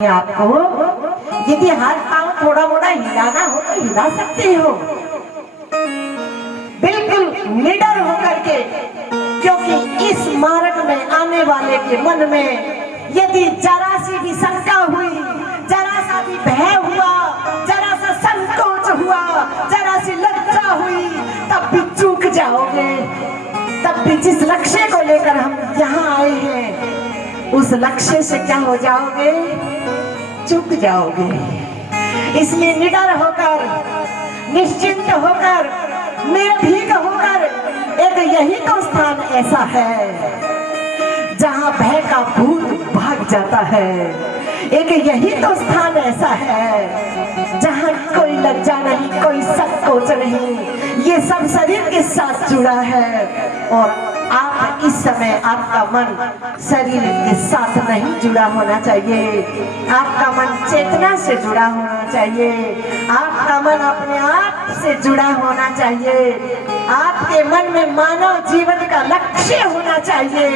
आपको यदि हाथ पांव थोड़ा मोड़ा हिलाना हो तो हिला सकते हो, बिल्कुल निडर होकर के, क्योंकि इस मार्ग में आने वाले के मन में यदि जरा सी भी शंका हुई, जरा सा भी भय हुआ, जरा सा संकोच हुआ, जरा सी लज्जा हुई, तब भी चूक जाओगे। तब भी जिस लक्ष्य को लेकर हम यहाँ आए हैं उस लक्ष्य से क्या हो जाओगे, चूक जाओगे। इसलिए निडर होकर, निश्चिंत होकर, निर्भीक होकर, एक यही तो स्थान ऐसा है जहां भय का भूत भाग जाता है। एक यही तो स्थान ऐसा है जहां कोई लज्जा नहीं, कोई संकोच नहीं, ये सब शरीर के साथ जुड़ा है। और आप इस समय आपका मन शरीर के साथ नहीं जुड़ा होना चाहिए, आपका मन चेतना से जुड़ा होना चाहिए, आपका मन अपने आप से जुड़ा होना चाहिए, आपके मन में मानव जीवन का लक्ष्य होना चाहिए।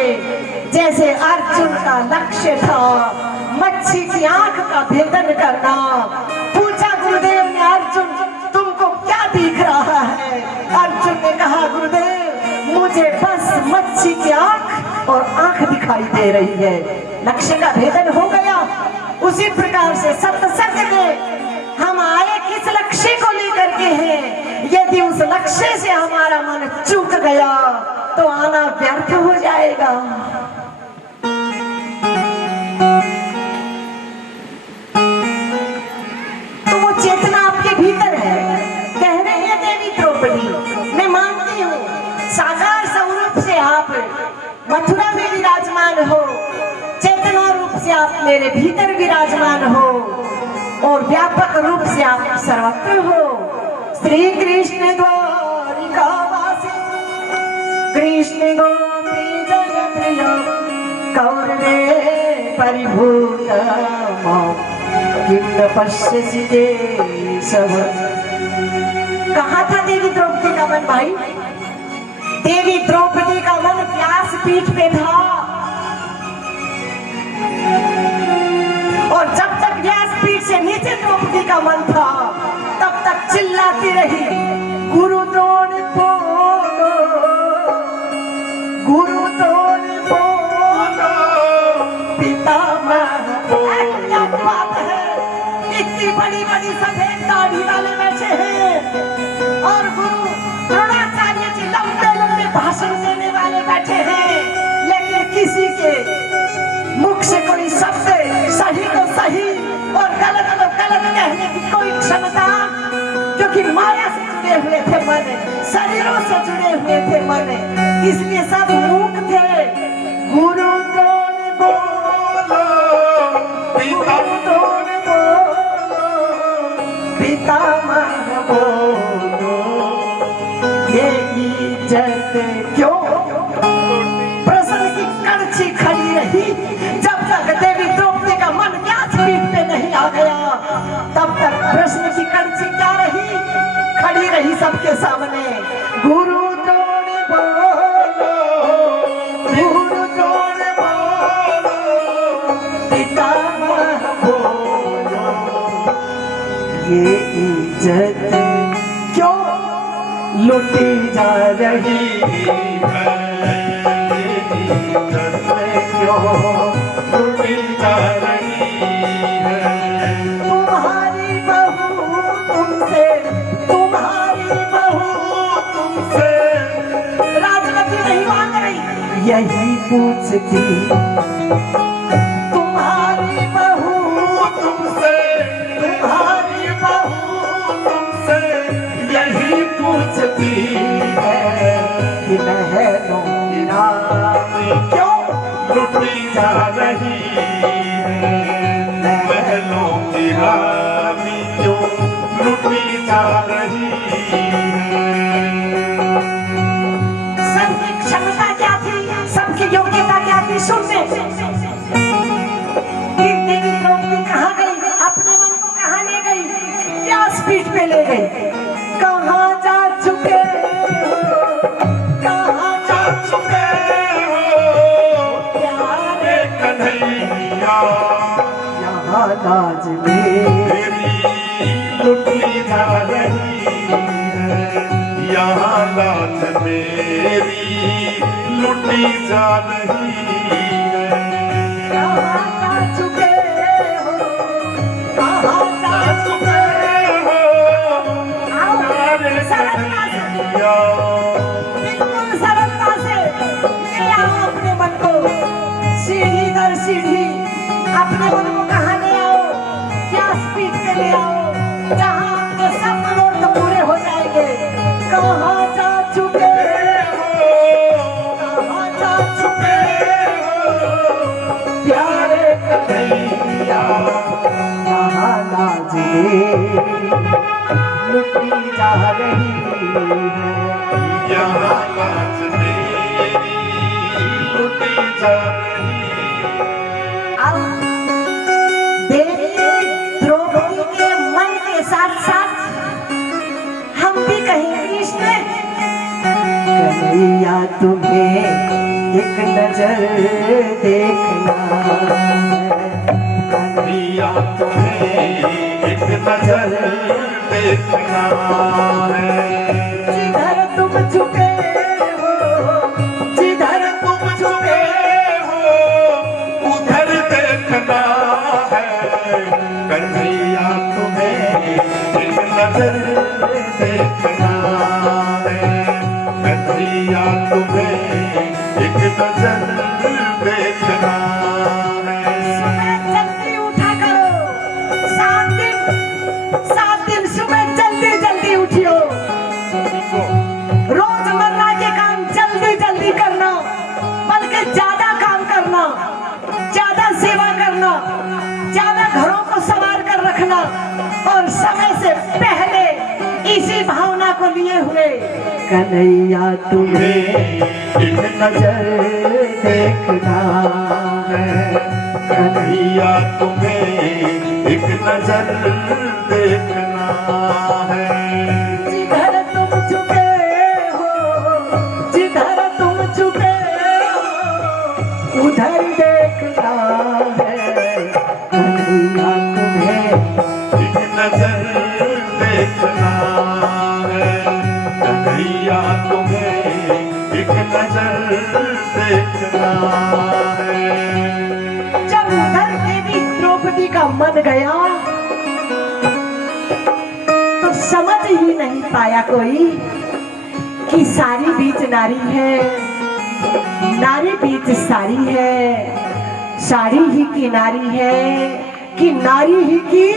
जैसे अर्जुन का लक्ष्य था मच्छी की आंख का भेदन करना। पूछा गुरुदेव ने, अर्जुन तुमको क्या दिख रहा है? अर्जुन ने कहा, गुरुदेव मुझे बस मच्छी की आंख और आंख दिखाई दे रही है। लक्ष्य का भेदन हो गया। उसी प्रकार से सत्संग में हम आए किस लक्ष्य को लेकर के हैं, यदि उस लक्ष्य से हमारा मन चूक गया तो आना व्यर्थ हो जाएगा। तो वो चेतना आपके भीतर है। कह रही है देवी द्रौपदी, मैं मानती हूँ साकार स्वरूप से आप मथुरा में विराजमान हो, चेतना रूप से आप मेरे भीतर विराजमान हो, और व्यापक रूप से आप सर्वत्र हो। श्री कृष्ण द्वारिकावासी कृष्ण गोपी जन प्रिय कौरवे परिभूत किम पश्यसि केशव। कहाँ था देवी द्रौपदी का मन भाई? देवी द्रौपदी का मन व्यासपीठ पे था, और जब तक व्यासपीठ से नीचे द्रौपदी का मन था तब तक चिल्लाती रही, गुरु द्रोण बोलो, गुरु द्रोण बोलो, पितामह बोलो। क्या बात है, इतनी बड़ी बड़ी सफेद दाढ़ी वाले बैठे हैं और गुरु द्रोणाचार्य जी लंबे लंबे भाषण देने वाले बैठे हैं, लेकिन किसी के मुख से कोई शब्द सही को सही और गलत को गलत कहने की कोई क्षमता, क्योंकि माया से जुड़े हुए थे मन, शरीरों से जुड़े हुए थे मन, इसलिए सब मूक थे। गुरु द्रोण बोलो, गुरु द्रोण बोलो, पितामह बोलो, ये इज्जत क्यों? प्रश्न की कड़छी खड़ी रही। जब तक देवी द्रौपदी का मन व्यासपीठ पे नहीं आ गया तब तक प्रश्न की कड़छी क्या रही, खड़ी रही सबके सामने। गुरु द्रोण बोलो, गुरु द्रोण बोलो, पितामह बोलो, ये इज्जत क्यों लुटी जा रही है? लुटी जा रही है। तुम्हारी बहू तुमसे, तुम्हारी बहू तुमसे राजवती नहीं मांग रही, यही पूछती। तुम्हारी बहू तुमसे, तुम्हारी बहू तुमसे यही पूछती है कि बहनों की रानी क्यों लुटी जा रही है? महलों की रानी क्यों लुटी जा रही है? सबकी क्षमता क्या थी, सबकी योग्यता क्या थी? सुनने देवी द्रौपदी कहाँ गई, अपने मन को कहाँ ले गई? व्यासपीठ पे ले गई। कहाँ जा चुके हो, कहाँ जा चुके हो प्यारे कन्हैया, यहाँ यहाँ लाज मेरी लुटी जा रही है, यहाँ लाज मेरी लुटी जा रही है। कहाँ जा चुके हो, कहाँ जा चुके हो। आओ, सरलता से, बिल्कुल सरलता से ले आओ अपने मन को, सीढ़ी दर सीढ़ी अपने मन को कहाँ ले आओ, व्यासपीठ पे ले आओ, जहाँ आपके सब मनोरथ पूरे हो जाएंगे। कहाँ जा चुके हो, कहाँ जा चुके हो, प्यारे कन्हैया, यहाँ लाज मेरी लुटी जा रही है। यहाँ लाज मेरी लुटी जा रही है। अब देवी द्रौपदी के मन के साथ साथ हम भी कहेंगे इसमें, कन्हैया तुम्हें एक नजर देखना है, कन्हैया तुम्हें एक नजर देखना है। जिधर तुम झुके हो, जिधर तुम झुके हो उधर देखना है, कन्हैया तुम्हें एक नजर देखना है, कन्हैया तुम्हें एक नजर देखना है। सुबह जल्दी उठा करो, 7 दिन सुबह जल्दी जल्दी उठियो, रोजमर्रा के काम जल्दी जल्दी करना, बल्कि ज्यादा काम करना, ज्यादा सेवा करना, ज्यादा घरों को संवार कर रखना, और समय से पहले इसी भावना को लिए हुए कन्हैया तुम्हें एक नजर देखना है, कन्हैया तुम्हें एक नजर देखना है। जिधर तुम झुके हो, जिधर तुम झुके हो, उधर देखना है, कन्हैया तुम्हें एक नजर देखना है, कन्हैया तुम्हें एक नजर देखना है। जब उधर देवी द्रौपदी का मन गया तो समझ ही नहीं पाया कोई कि सारी बीच नारी है, नारी बीच सारी है, सारी ही की नारी है कि नारी ही की।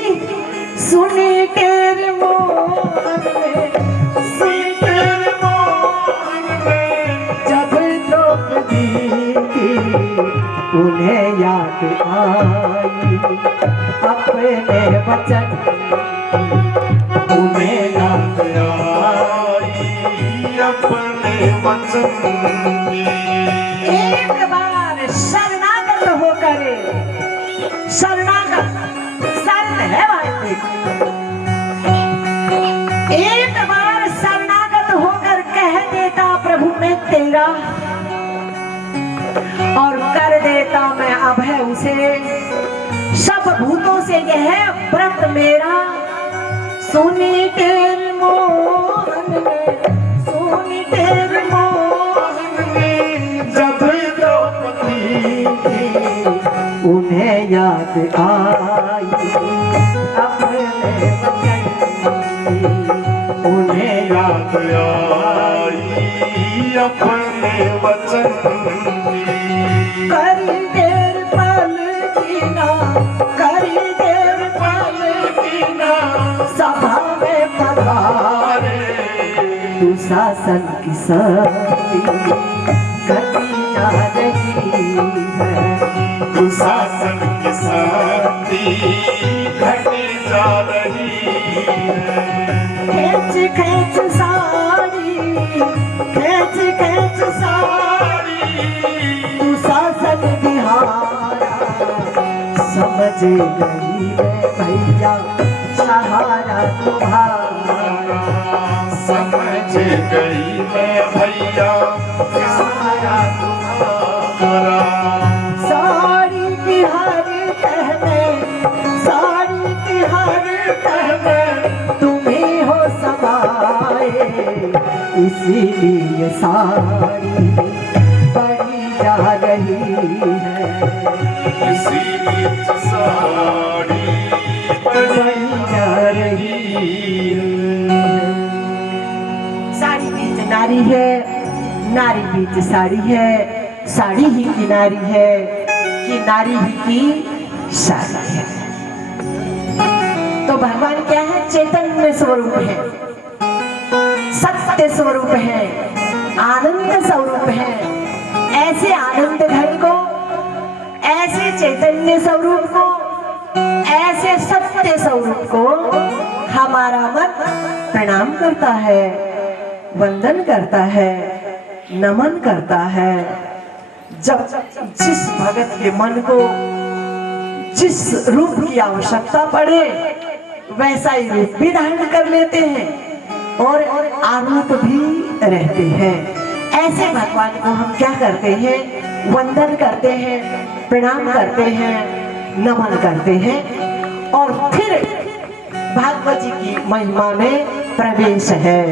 सुनी तेरे मोहन में, सुनी तेरे मोहन में, जब द्रौपदी की उन्हें याद आई, अपने वचन उन्हें याद आई, अपने वचन की। एक बार शरणागत होकर, शरणागत शरण है भाई, एक बार शरणागत होकर कह देता प्रभु मैं तेरा, और कर देता मैं अभय उसे, सब भूतों से यह व्रत मेरा। सुनी तेरे मोहन में, सुनी तेरे मोहन में, जब द्रौपदी की उन्हें याद आई, अपने वचन की उन्हें याद आई, अपने वचन की। करी देर पल की ना, करी देर पल की ना, सभा में पधारे दुशासन की शक्ति घटी जा रही है, दुशासन की शक्ति घटी जा रही है। खेच खेच साड़ी, खेच खेच साड़ी, दुशासन बिहारा समझ गई मैं भैया, सहारा तुम्हारा समझ गई मैं भैया, सहारा तुम्हारा। साड़ी की हर तह में, इसीलिए साड़ी बढ़ी जा रही है, इसीलिए साड़ी बढ़ी जा रही है। साड़ी बीच नारी है, नारी बीच साड़ी है, साड़ी ही की नारी है कि नारी ही की साड़ी है। तो भगवान क्या है? चैतन्य स्वरूप है, सत्य स्वरूप है, आनंद स्वरूप है। ऐसे आनंद घन को, ऐसे चैतन्य स्वरूप को, ऐसे सत्य स्वरूप को हमारा मन प्रणाम करता है, वंदन करता है, नमन करता है। जब जिस भगत के मन को जिस रूप की आवश्यकता पड़े वैसा ही रूप भी धारण कर लेते हैं और आरूप भी रहते हैं। ऐसे भगवान को हम क्या करते हैं? वंदन करते हैं, प्रणाम करते हैं, नमन करते हैं और फिर भागवत जी की महिमा में प्रवेश है।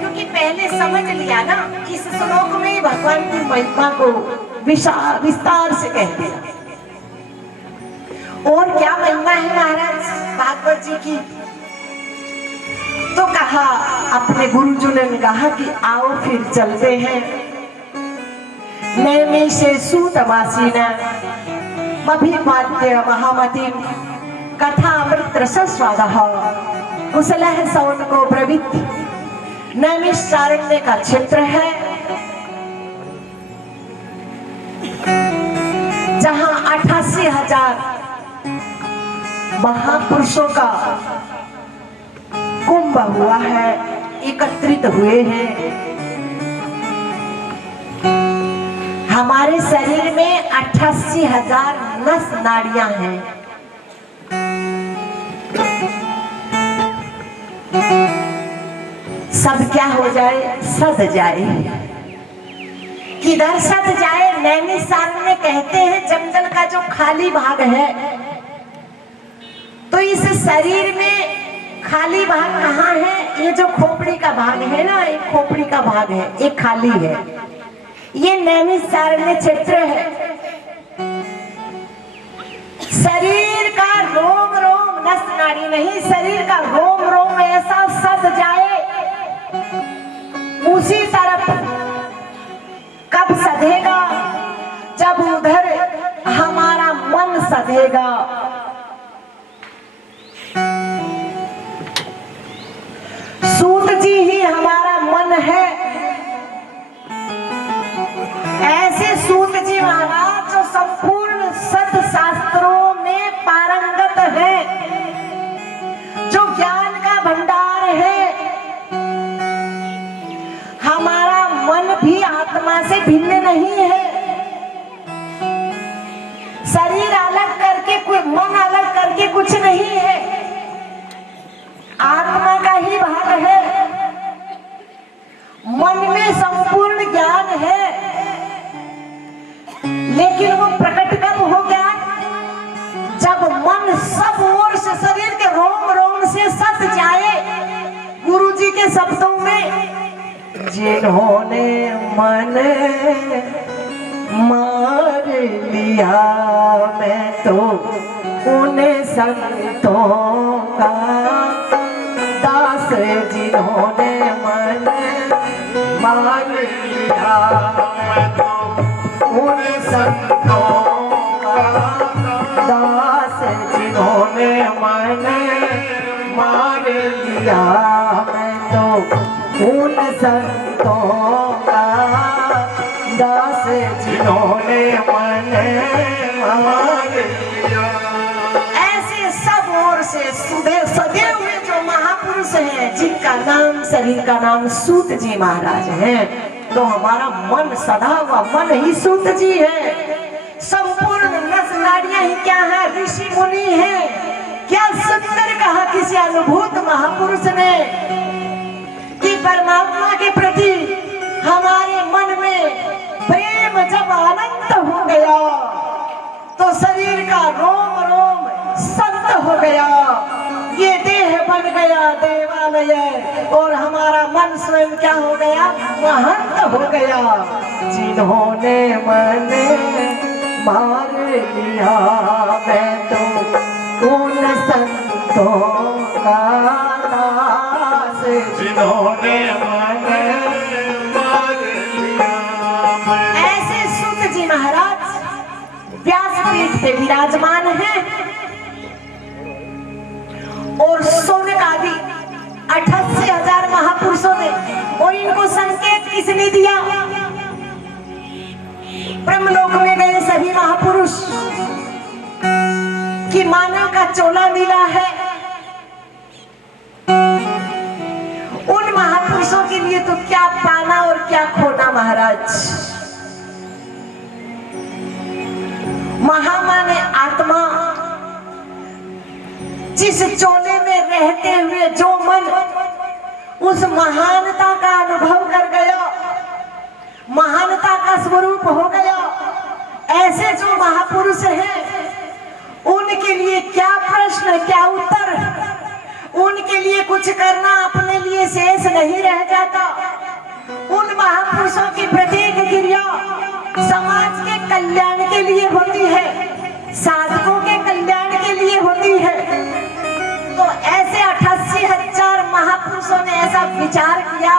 क्योंकि पहले समझ लिया ना, इस श्लोक में भगवान की महिमा को विस्तार से कहते हैं। और क्या महिमा है महाराज भागवत जी की? तो कहा, अपने गुरुजों ने कहा कि आओ फिर चलते हैं। नैमिषे सूतवासिना मभिपाद्य महामतिं कथामृत रसस्वादः कुशलः सौनको प्रवृत्ति। नैमिषारण्य का क्षेत्र है जहां 88,000 महापुरुषों का कुंभ हुआ है, एकत्रित हुए हैं। हमारे शरीर में 88,000 नस नाड़ियां हैं। सब क्या हो जाए? सद जाए। किधर सद जाए? नैमिषारण्य कहते हैं जंगल का जो खाली भाग है। तो इस शरीर में खाली भाग कहाँ है? ये जो खोपड़ी का भाग है ना, एक खोपड़ी का भाग है, एक खाली है। ये नैमिषारण्य क्षेत्र है। शरीर का रोम रोम, नस नाड़ी नहीं, शरीर का रोम रोम ऐसा सद जाए, उसी तरफ कब सधेगा? जब उधर हमारा मन सधेगा। सूत जी ही हमारा मन है। ऐसे सूत जी महाराज जो संपूर्ण सत शास्त्रों में पारंगत है, जो ज्ञान का भंडार है। हमारा मन भी आत्मा से भिन्न नहीं है। शरीर अलग करके, कोई मन अलग करके कुछ नहीं है, आत्मा का ही भाग है। मन में संपूर्ण ज्ञान है, लेकिन वो प्रकट कब हो गया? जब मन सब ओर से, शरीर के रोम रोम से सत जाए। गुरु जी के शब्दों में, जिन्होंने मन मार लिया मैं तो उन्हें संतों का दास। जिन्होंने मन मार लिया मैं तो उन्हें संतों का दास। जिन्होंने मन मार लिया मैं तो उन संतों का दास। जिन्होंने मन मार लिया। ऐसे सब ओर से सदे हुए जो महापुरुष हैं, जिनका नाम, शरीर का नाम सूत जी महाराज हैं, तो हमारा मन सदा हुआ मन ही सूत जी है। संपूर्ण नस नाड़ियां ही क्या है? ऋषि मुनि है। क्या सुंदर कहा किसी अनुभूत महापुरुष ने कि परमात्मा के प्रति हमारे मन में प्रेम जब अनंत हो गया तो शरीर का रोम रोम संत हो गया। ये देह बन गया देवालय और हमारा मन स्वयं क्या हो गया, महंत हो गया। जिन्होंने मन मार लिया मैं तो उन संतों का दास, जिन्होंने मन मार लिया मैं। ऐसे सूत जी महाराज व्यासपीठ पे विराजमान हैं और सोने का भी 88,000 महापुरुषों ने, और इनको संकेत किसने दिया, ब्रह्मलोक में गए सभी महापुरुष कि मानव का चोला मिला है। उन महापुरुषों के लिए तो क्या पाना और क्या खोना महाराज। महामाने आत्मा, जिस चोले में रहते हुए जो मन उस महानता का अनुभव कर गया, महानता का स्वरूप हो गया, ऐसे जो महापुरुष हैं उनके लिए क्या प्रश्न क्या उत्तर, उनके लिए कुछ करना अपने लिए शेष नहीं रह जाता। उन महापुरुषों की प्रत्येक क्रिया समाज के कल्याण के लिए होती है, साधकों के कल्याण के लिए होती है। तो ऐसे 88,000 महापुरुषों ने ऐसा विचार किया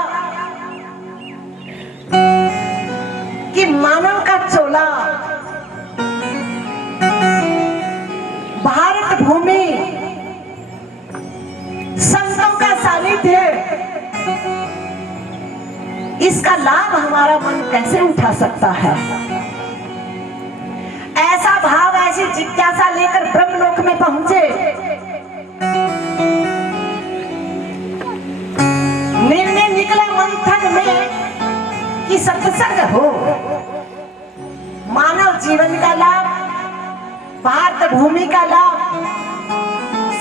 कि मानव का चोला, भारत भूमि, संतों का सानिध्य, इसका लाभ हमारा मन कैसे उठा सकता है। ऐसा भाव, ऐसी जिज्ञासा लेकर ब्रह्मलोक में पहुंचे। निर्णय निकला मंथन में कि सत्संग हो, मानव जीवन का लाभ, भारत भूमि का लाभ,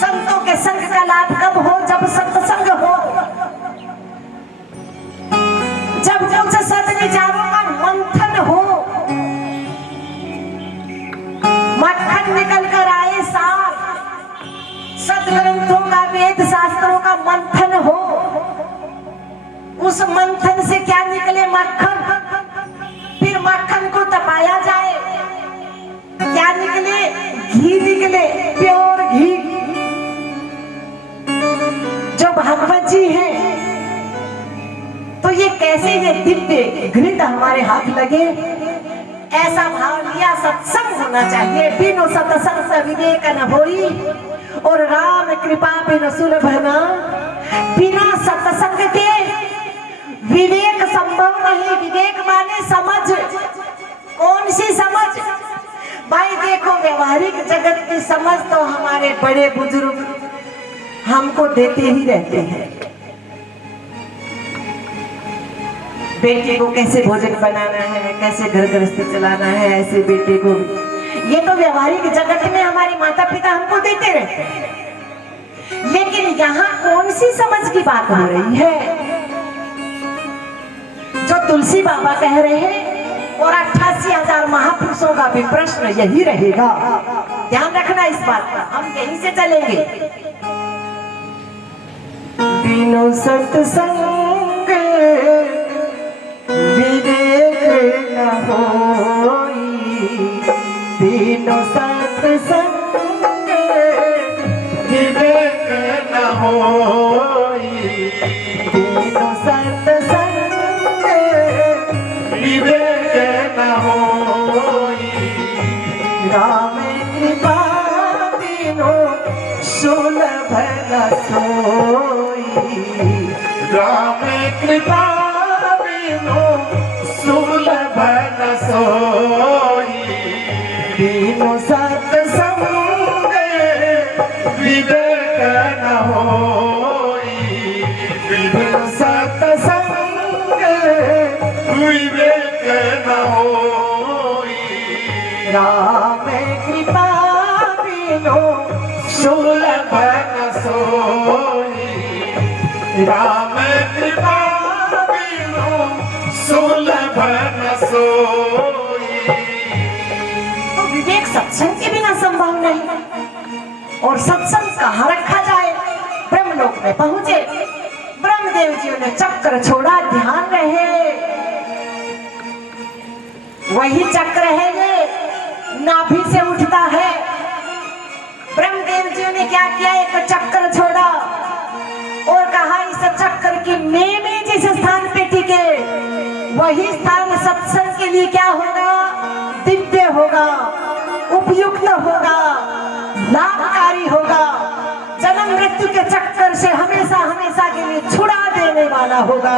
संतों के संग का लाभ कब हो, जब सत्संग हो, जब कुछ सत विचारों का मंथन हो, मक्खन निकल कर आए सार, सदग्रंथों का, वेद शास्त्रों का मंथन हो, उस मंथन से क्या निकले मक्खन, फिर मक्खन को तपाया जाए, क्या निकले, घी निकले, प्योर घी, जो भगवत जी हैं। तो ये कैसे ये दिव्य घृत हमारे हाथ लगे, ऐसा भाव लिया। सत्संग होना चाहिए, बिनु सत्संग से विवेक न होई, और राम कृपा बिनु सुलभ न। बिना सत्संग के विवेक संभव नहीं। विवेक माने समझ। कौन सी समझ भाई? देखो, व्यवहारिक जगत की समझ तो हमारे बड़े बुजुर्ग हमको देते ही रहते हैं। बेटे को कैसे भोजन बनाना है, कैसे घर गृहस्थी चलाना है, ऐसे बेटे को, ये तो व्यवहारिक जगत में हमारे माता पिता हमको देते रहते हैं। लेकिन यहाँ कौन सी समझ की बात हो रही है? जो तुलसी बाबा कह रहे हैं, और 88,000 महापुरुषों का भी प्रश्न यही रहेगा। ध्यान रखना इस बात का, हम यहीं से चलेंगे। बिनु सत्संग विवेक न होई, बिनु सत्संग विवेक न होई, बिनु सत्संग विवेक न होई। राम कृपा बिनु सुलभ न सोई, राम कृपा बिनु सुलभ न सोई, बिनु सत्संग विवेक न होई, बिनु सत्संग विवेक न होई। राम कृपा बिनु सुलभ न सोई, राम कृपा बिनु सुलभ न सोई। तो विवेक सत्संग के बिना संभव नहीं। और सत्संग कहाँ रखा जाए? ब्रह्म ब्रह्मलोक में पहुंचे। ब्रह्मदेव जी ने चक्र छोड़ा, ध्यान रहे वही चक्र है, ये नाभि से उठता है। ब्रह्मदेव जी ने क्या किया, एक चक्र छोड़ा और कहा इस चक्र की नेमी जिस स्थान पे टिके वही स्थान सत्संग के लिए क्या होगा, दिव्य होगा, उपयुक्त होगा, लाभकारी होगा, जन्म मृत्यु के चक्कर से हमेशा हमेशा के लिए छुड़ा देने वाला होगा,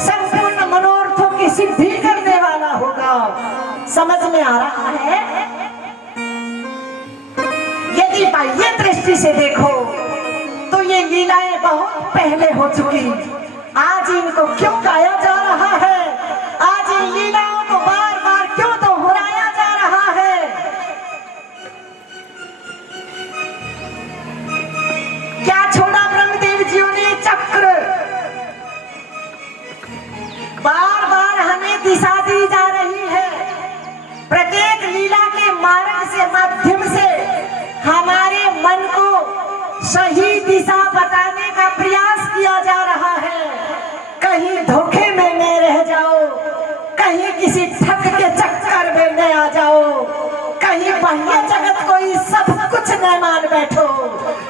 संपूर्ण मनोरथों की सिद्धि करने वाला होगा। समझ में आ रहा है? यदि बाह्य दृष्टि से देखो तो ये लीलाएं बहुत पहले हो चुकी, आज इनको क्यों गाया जा रहा है, आज इन लीलाओं को बार बार क्यों दोहराया जा रहा है? क्या छोड़ा ब्रह्मदेव जी ने, चक्र। बार बार हमें दिशा दी जा रही है, प्रत्येक लीला के मार्ग से, माध्यम से हमारे मन को सही दिशा बताने का प्रयास किया जा रहा है। कहीं धोखे में न रह जाओ, कहीं किसी ठग के चक्कर में न आ जाओ, कहीं बाह्य जगत को ही सब कुछ न मान बैठो,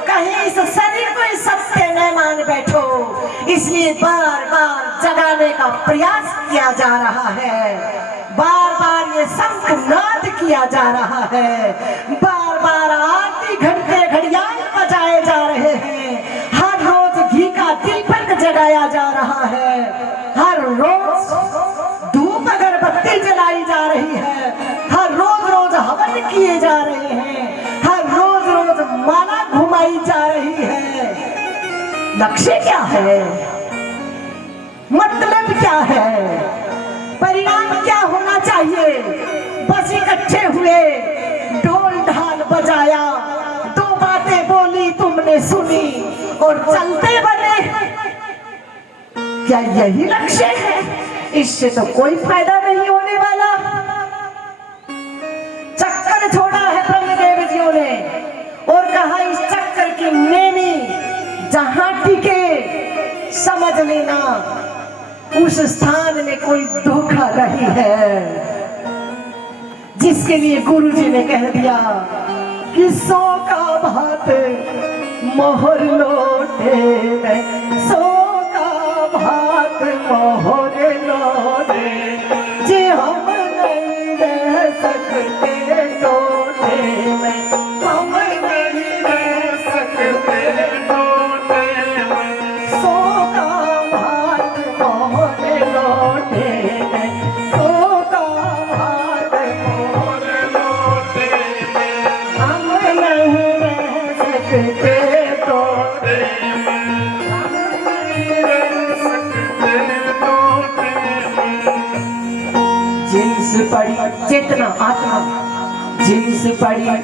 कहीं इस शरीर को ही सत्य न मान बैठो। इसलिए बार बार जगाने का प्रयास किया जा रहा है, बार बार ये शंखनाद किया जा रहा है, बार बार आरती घंटे घड़ियाल बजाए जा रहे हैं, हर रोज घी का दीपक जगाया जा रहा है, हर रोज धूप अगरबत्ती जलाई जा रही है, हर रोज रोज हवन किए जा रहे हैं, हर रोज रोज माला घुमाई जा रही है। लक्ष्य क्या है, मतलब क्या है, परिणाम क्या होना चाहिए? बस इकट्ठे हुए, ढोल ढाल बजाया, दो बातें बोली तुमने सुनी और चलते बने, क्या यही लक्ष्य है? इससे तो कोई फायदा नहीं होने वाला। चक्कर छोड़ा है ब्रह्मदेव जी ने और कहा इस चक्र की नेमी जहां टिके समझ लेना उस स्थान में कोई धोखा नहीं है, जिसके लिए गुरु जी ने कह दिया कि 100 का भात मोहर लोटे में, 100 का भात मोहर लोटे, जे हम नहीं रह सकते लोटे में, हम नहीं रह सकते लोटे में, 100 का भात मोहर लोटे में, 100 का भात मोहर लोटे में, हम नहीं रह सकते लोटे में, हम नहीं रह सकते लोटे में। जिन्स पड़ी चेतना आत्मा, जिन्स पड़ी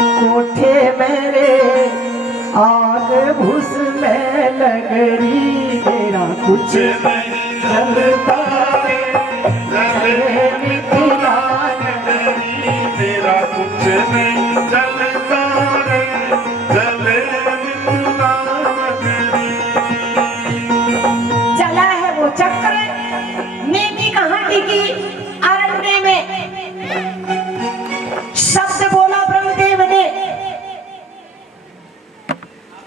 कोठे मेरे, आग भूस में लगरी, मेरा कुछ नहीं चलता रे, जले मिथिला नगरी, मेरा कुछ नहीं चलता रे, जले मिथिला नगरी। चला है वो चक्र, नेमी कहाँ टिकी, अरण्य में। शब्द बोला ब्रह्मदेव ने,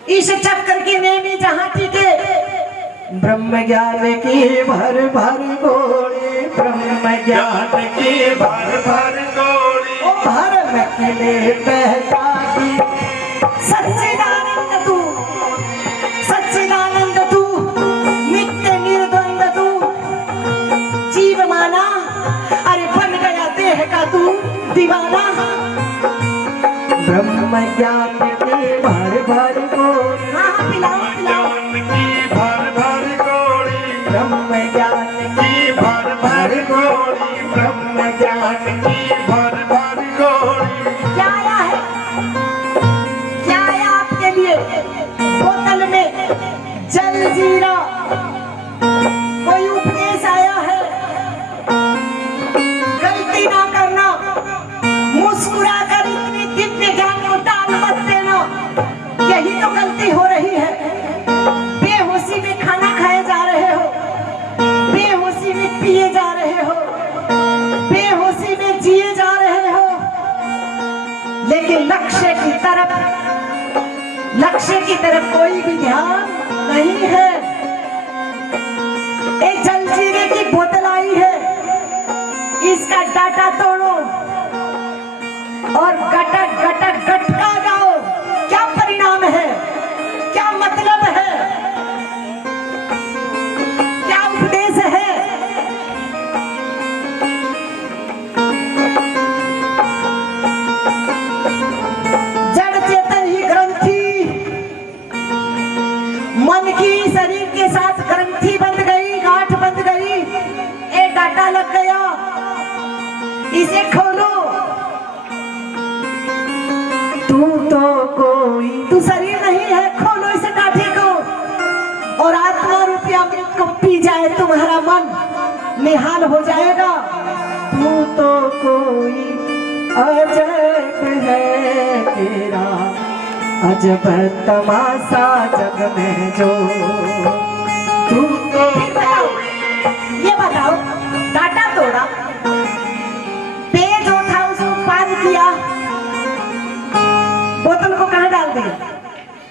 इस चक्र की नेमी जहां टिके, ब्रह्म ज्ञान की भर भर गोली, ब्रह्म ज्ञान की भर भर गोली, ओ भर किले बहता की, सच्चिदानंद तू, सच्चिदानंद तू, नित्य निर्द्वंद तू, जीव माना, अरे बन गया देह का तू दीवाना। ब्रह्म ज्ञान की भर भर गोली, हाँ पिलाओ पिलाओ, की भर भर गोली, ब्रह्म ज्ञान की भर भर गोली, ब्रह्म ज्ञान की भर भर गोली। क्या आया है, क्या आया आपके लिए, बोतल में जल जीरा, कोई उपदेश आया है, गलती ना करना, मुस्कुरा कर इतनी दिव्य ज्ञान को टाल मत देना, यही तो गलती हो रही है। की तरफ कोई भी ध्यान नहीं है। एक जलजीरे की बोतल आई है, इसका डाटा तोड़ो और गटक गटक गटका गाओ। क्या परिणाम है, क्या मतलब है, क्या उपदेश है? जड़ चेतन ही ग्रंथि, मन की शरीर के साथ ग्रंथि बंध गई, गांठ बंध गई, एक डाटा लग गया, इसे खोलो। तू तो कोई, तू शरीर नहीं है, खोलो इस डाटे को और आत्मा रूपी अमृत को पी जाए, तुम्हारा मन निहाल हो जाएगा। तू तो कोई अजब है तेरा, अजब तमाशा जग में जो। तू तो ये बताओ, डाटा तोड़ा, पेज जो था उसको पान किया, बोतल को कहाँ डाल दिया?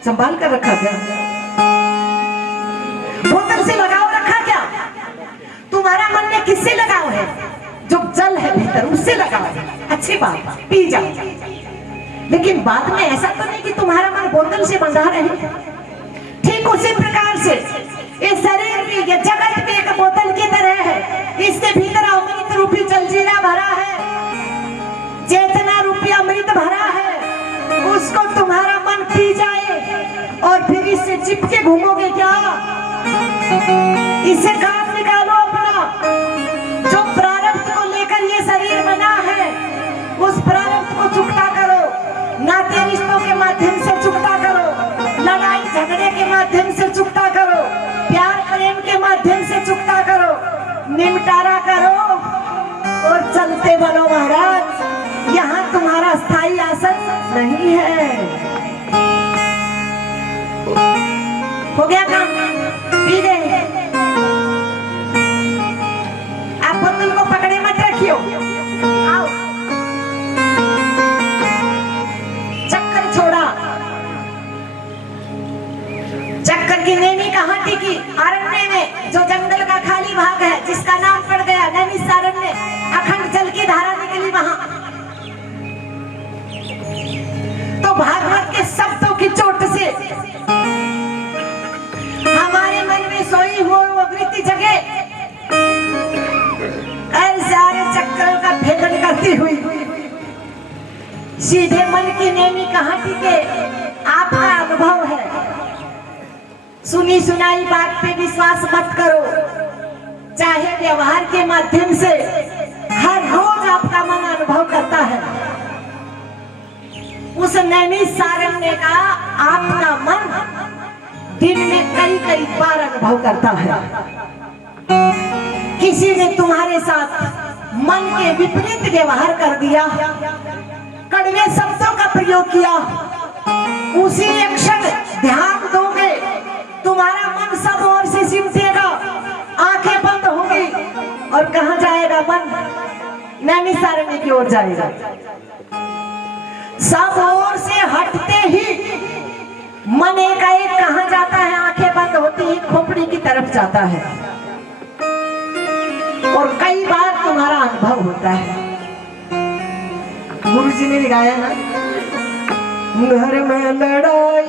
संभाल कर रखा क्या? बोतल से लगाव रखा क्या? तुम्हारा मन में किससे लगाव है? जो जल है भीतर उससे लगाव है। अच्छी बात, पी जाओ, लेकिन बाद में ऐसा तो नहीं कि तुम्हारा मन बोतल से बंधा रहे। ठीक उसी प्रकार से इस शरीर भी, ये जगत भी एक बोतल की तरह है, इसके भीतर अमृत रूपी जलजीरा भरा है, चेतना रूपी अमृत भरा है, उसको तुम्हारा मन पी जाए और फिर इससे चिपके घूमोगे क्या? इससे काम निकालो अपना। जो प्रारब्ध को लेकर ये शरीर बना है, उस प्रारब्ध को चुकता करो, नाते रिश्तों के माध्यम से चुकता करो, लड़ाई झगड़े के माध्यम से चुकता करो, प्यार प्रेम के माध्यम से चुकता करो, निपटारा करो और चलते बनो महाराज। यहाँ तुम्हारा स्थायी आसन नहीं है। हो गया काम, पी गए। आप बोतल को पकड़े मत रखियो, आओ। चक्कर छोड़ा, चक्कर की नेमी कहाँ टिकी? अरण्य में, जो जंगल का खाली भाग है, जिसका नाम पड़ गया नैमिषारण्य, अखंड जल की धारा निकली वहां। तो भागवत के शब्दों की चोट से हमारे मन में सोई हुई वो वृत्ति जगे, सारे चक्करों का भेदन करती हुई सीधे मन की नेमी कहाँ टिके? आपका अनुभव है, सुनी सुनाई बात पे विश्वास मत करो। चाहे व्यवहार के माध्यम से हर रोज आपका मन अनुभव करता है, उस नैमिषारण्य का आपका मन दिन में कई कई बार अनुभव करता है। किसी ने तुम्हारे साथ मन के विपरीत व्यवहार कर दिया, कड़वे शब्दों का प्रयोग किया, उसी क्षण ध्यान दोगे, तुम्हारा मन सब ओर से सिमटेगा, आंखें बंद होंगी और कहां जाएगा मन? नैमिषारण्य की ओर जाएगा। सब ओर से हटते ही मन एकाएक कहां जाता है? आंखें बंद होती ही खोपड़ी की तरफ जाता है और कई बार तुम्हारा अनुभव होता है। गुरु जी ने गाया ना, घर में लड़ाई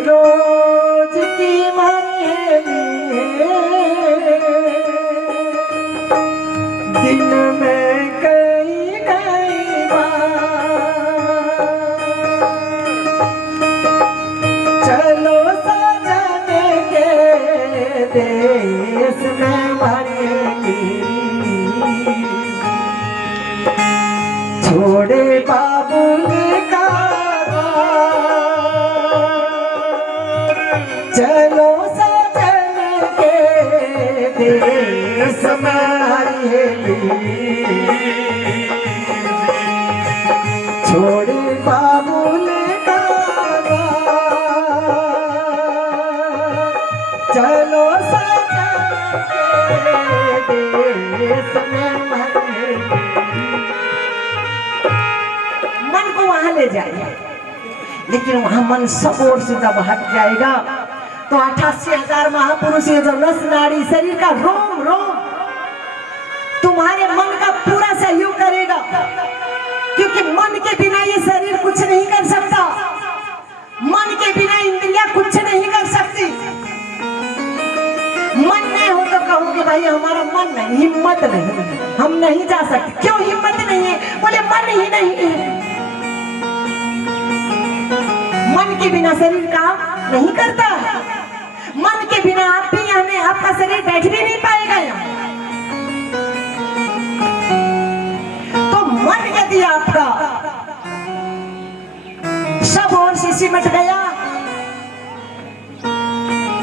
रोज की मरहली, दिन में कई कई बार, चलो सजने के देश में मरहली, छोड़े बाबुल का चलो सजन के देश छोड़े बाबुल का चलो सजन के देश में मन को वहां ले जाइए। लेकिन वहां मन सब ओर से जब हट जाएगा तो 88,000 महापुरुष ये जो नस नाड़ी शरीर का रोम रोम तुम्हारे मन का पूरा सहयोग करेगा, क्योंकि मन के बिना ये शरीर कुछ नहीं कर सकता, मन के बिना इंद्रियां कुछ नहीं कर सकती। मन नहीं हो तो कहोगे भाई हमारा मन नहीं, हिम्मत नहीं, हम नहीं जा सकते। क्यों हिम्मत नहीं है? बोले मन ही नहीं है। मन के बिना शरीर काम नहीं करता। मन के बिना आप भी यहाँ में आपका शरीर बैठ भी नहीं पाएगा यहाँ। तो मन यदि आपका सब ओर से सिमट गया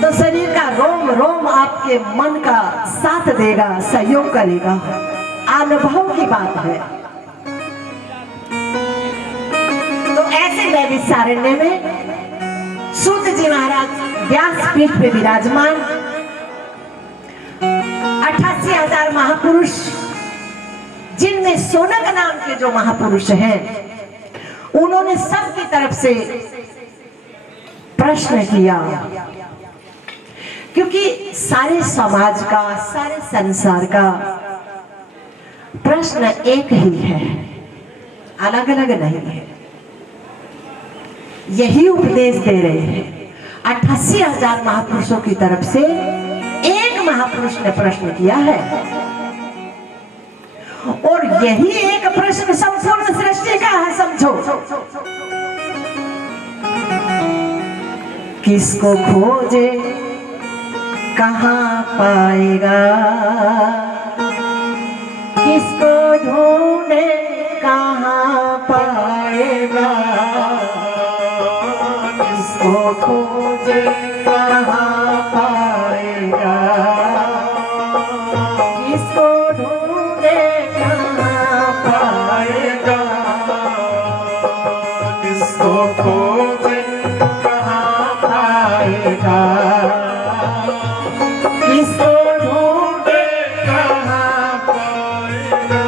तो शरीर का रोम रोम आपके मन का साथ देगा, सहयोग करेगा। अनुभव की बात है। तो ऐसे नैमिषारण्य में सूत जी महाराज व्यासपीठ पे विराजमान 88,000 महापुरुष, जिनमें सोनक नाम के जो महापुरुष हैं, उन्होंने सबकी तरफ से प्रश्न किया, क्योंकि सारे समाज का, सारे संसार का प्रश्न एक ही है, अलग अलग नहीं है। यही उपदेश दे रहे हैं। 88,000 महापुरुषों की तरफ से एक महापुरुष ने प्रश्न किया है, और यही एक प्रश्न संपूर्ण सृष्टि का है। समझो, किसको खोजे कहाँ पाएगा, किसको ढूंढे कहाँ पाएगा, किसको खोजे कहाँ पाएगा, किसको ढूंढे कहाँ पाएगा, किसको खोजे कहाँ पाएगा, किसको ढूंढे कहाँ पाएगा।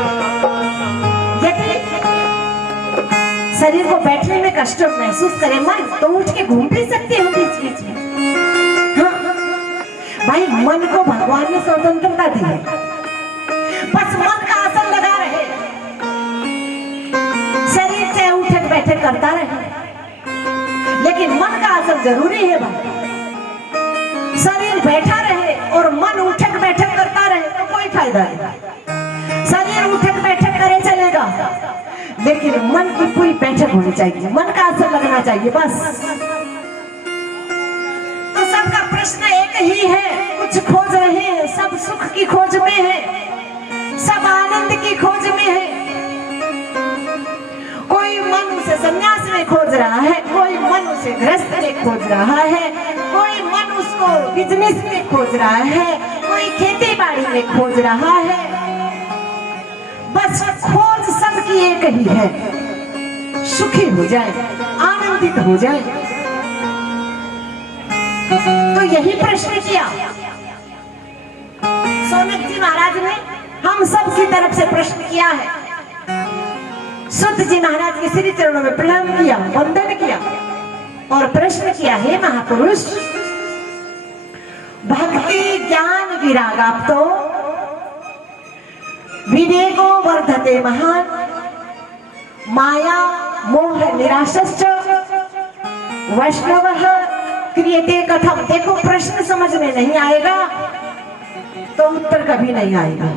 यदि शरीर को बैठने में कष्ट महसूस करे मन, तो उठ के घूम भी सकते हो बीच बीच में। हाँ? भाई मन को भगवान ने स्वतंत्रता दी है, बस मन का आसन लगा रहे, शरीर चाहे उठक बैठक करता रहे, लेकिन मन का आसन जरूरी है भाई। शरीर बैठा रहे और मन उठक बैठक करता रहे तो कोई फायदा नहीं। शरीर उठक बैठक करे चलेगा, लेकिन मन की पूरी बैठक होनी चाहिए, मन का असर लगना चाहिए बस। तो सबका प्रश्न एक ही है, कुछ खोज रहे हैं, सब सुख की खोज में है, सब आनंद की खोज में है। कोई मन उसे संन्यास में खोज रहा है, कोई मन उसे गृहस्थ में खोज रहा है, कोई मन उसको बिजनेस में खोज रहा है, कोई खेती बाड़ी में खोज रहा है। बस खोज सबकी एक ही है, सुखी हो जाए, आनंदित हो जाए। तो यही प्रश्न किया सोनक जी महाराज ने, हम सब की तरफ से प्रश्न किया है। सूत जी महाराज के श्री चरणों में प्रणाम किया, वंदन किया और प्रश्न किया, हे महापुरुष, भक्ति ज्ञान विरागाप्तो विवेको वर्धते महान, माया मोह निराशश्च वैष्णवः क्रियते कथम। देखो, प्रश्न समझ में नहीं आएगा तो उत्तर कभी नहीं आएगा,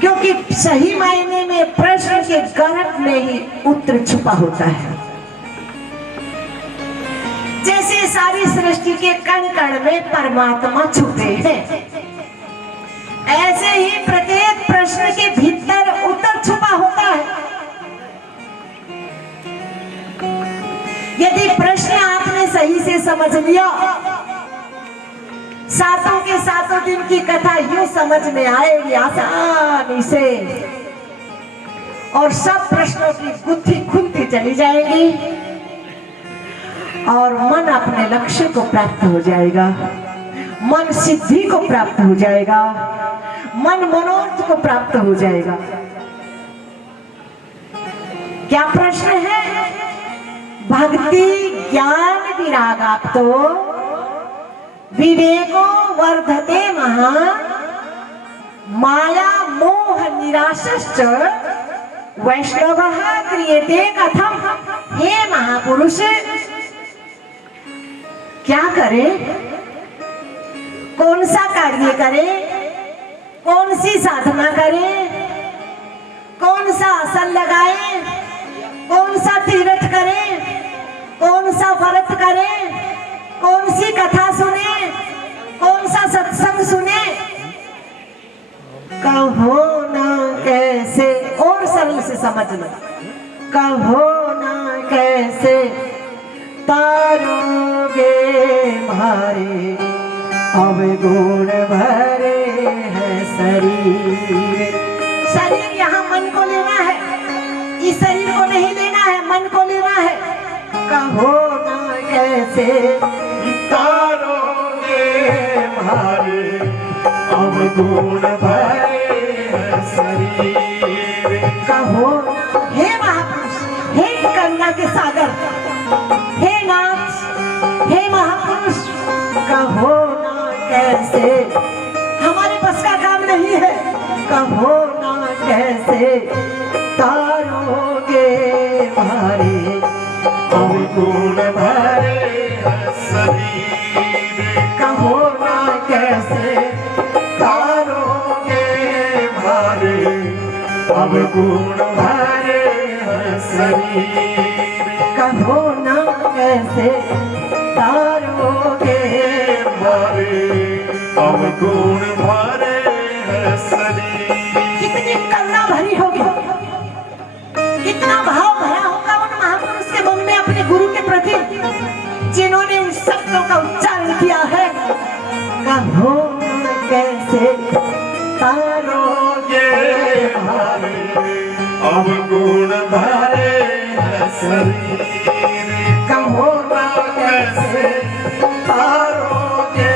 क्योंकि सही मायने में प्रश्न के गर्भ में ही उत्तर छुपा होता है। जैसे सारी सृष्टि के कण कण में परमात्मा छुपे हैं, ऐसे ही प्रत्येक प्रश्न के भीतर उत्तर छुपा होता है। यदि प्रश्न आपने सही से समझ लिया, सातों के सातों दिन की कथा यूं समझ में आएगी आसानी से, और सब प्रश्नों की गुत्थी खुलती चली जाएगी और मन अपने लक्ष्य को प्राप्त हो जाएगा, मन सिद्धि को प्राप्त हो जाएगा, मन मनोरथ को प्राप्त हो जाएगा। क्या प्रश्न है? भक्ति ज्ञान विरागाप्तो विवेको वर्धते महा माया मोह निराशश्च वैष्णवः क्रियते कथम। हे महापुरुष, क्या करे, कौन सा कार्य करे, कौन सी साधना करे, कौन सा आसन लगाए, कौन सा तीर्थ करे, कौन सा व्रत करे, कौन सी कथा सुने, कौन सा सत्संग सुने, कहो ना कैसे, और सरल से समझ लो, कहो ना कैसे तारोगे मारे अवगुण भरे है शरीर। शरीर यहाँ मन को लेना है, इस शरीर को नहीं लेना है, मन को लेना है। कहो ना कैसे तारोगे मारे अवगुण भरे है शरीर। कहो, हे महापुरुष, हे करुणा के सागर, हे नाथ, हे महापुरुष, कहो ना कैसे, हमारे बस का काम नहीं है, कहो ना कैसे तारोगे मारे अवगुण भरे है शरीर। कहो ना कैसे तारोगे मारे अवगुण भरे है शरीर। कहो ना कैसे तारोगे मारे अवगुण भरे है शरीर। कितनी करुणा भरी होगी, कितना भाव भरा होगा उन महापुरुष के मन में अपने गुरु के प्रति, जिन्होंने इन शब्दों का उच्चारण किया है। कहो ना कैसे तारोगे मारे अवगुण भरे है शरीर। कहो ना कैसे तारोगे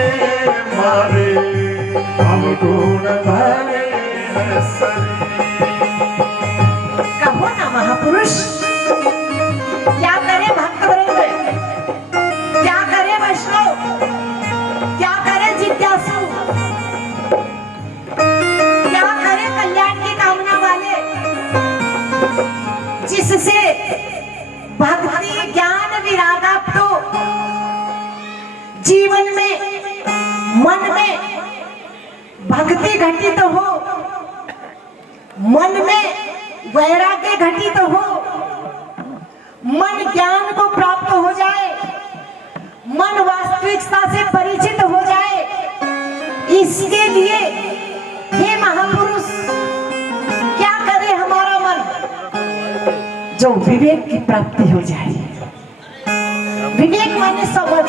मारे अवगुण भरे है शरीर। कहो ना महापुरुष, क्या करे भक्तवृंद, क्या करे वैष्णव, क्या करे जिज्ञासु, क्या करे कल्याण की कामना वाले, जिससे भक्ति ज्ञान विरागाप्तो जीवन में, मन में भक्ति घटित हो, मन में वैराग्य घटित हो, मन ज्ञान को प्राप्त हो जाए, मन वास्तविकता से परिचित हो जाए। इसके लिए हे महापुरुष, क्या करे हमारा मन, जो विवेक की प्राप्ति हो जाए। विवेक माने समझ,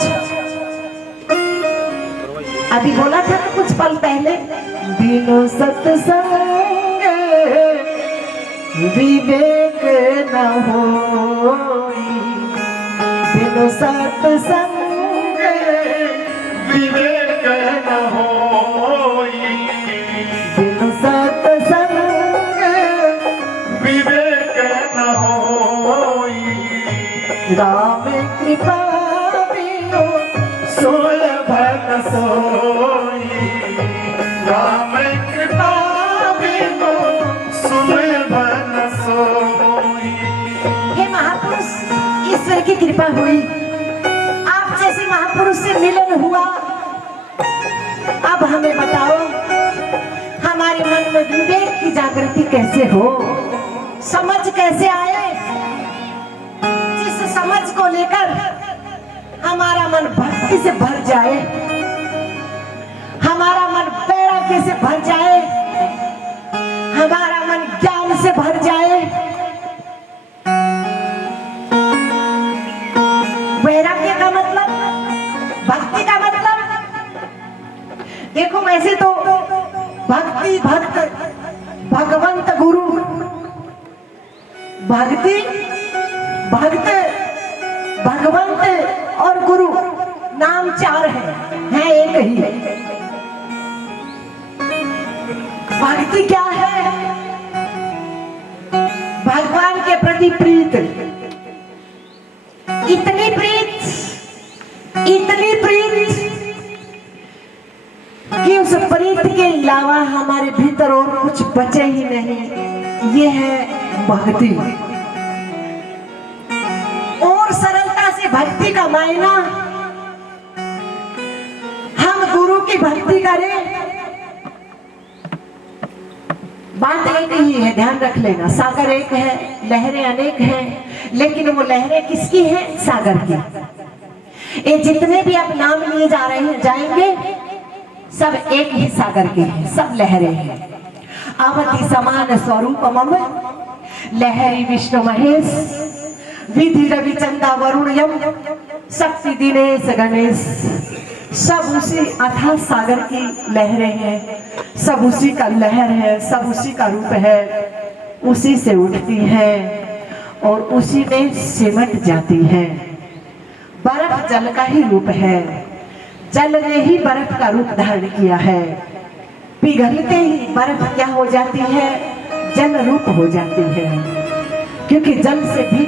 अभी बोला था ना कुछ पल पहले, बिनु सत्संग विवेक न होई, बिनु सत्संग विवेक न होई। बिनु सत्संग विवेक न होई। राम कृपा बिनु सुलभ न सोई। राम कृपा बिनु सुलभ न सोई। हे महापुरुष, ईश्वर की कृपा हुई, आप जैसे महापुरुष से मिलन हुआ। अब हमें बताओ, हमारे मन में विवेक की जागृति कैसे हो, समझ कैसे आए, जिस समझ को लेकर हमारा मन भक्ति से भर जाए, हमारा मन वैराग्य से भर जाए, हमारा मन ज्ञान से भर जाए। वैराग्य का मतलब, भक्ति का मतलब, देखो वैसे तो भक्ति, भक्त, भगवंत, गुरु, भक्ति, भक्त, भगवंत और गुरु, नाम चार है एक ही है। भक्ति क्या है? भगवान के प्रति प्रीत, इतनी प्रीत कि उस प्रीत के अलावा हमारे भीतर और कुछ बचे ही नहीं। ये है भक्ति। और सरलता से भक्ति का मायना, हम गुरु की भक्ति करें। बात एक ही है, ध्यान रख लेना। सागर एक है, लहरें अनेक हैं, लेकिन वो लहरें किसकी हैं? सागर की। ये जितने भी आप नाम लिए जा रहे हैं जाएंगे, सब एक ही सागर के हैं, सब लहरें हैं। अवधि समान स्वरूप मम, लहरी विष्णु महेश, विधि रवि चंदा वरुण यम, शक्ति दिनेश गणेश। सब उसी अथाह सागर की लहरें हैं, सब उसी का लहर है, सब उसी का रूप है। उसी से उठती है और उसी में सिमट जाती है। बर्फ जल का ही रूप है, जल ने ही बर्फ का रूप धारण किया है। पिघलते ही बर्फ क्या हो जाती है? जल रूप हो जाती है। क्योंकि जल से भी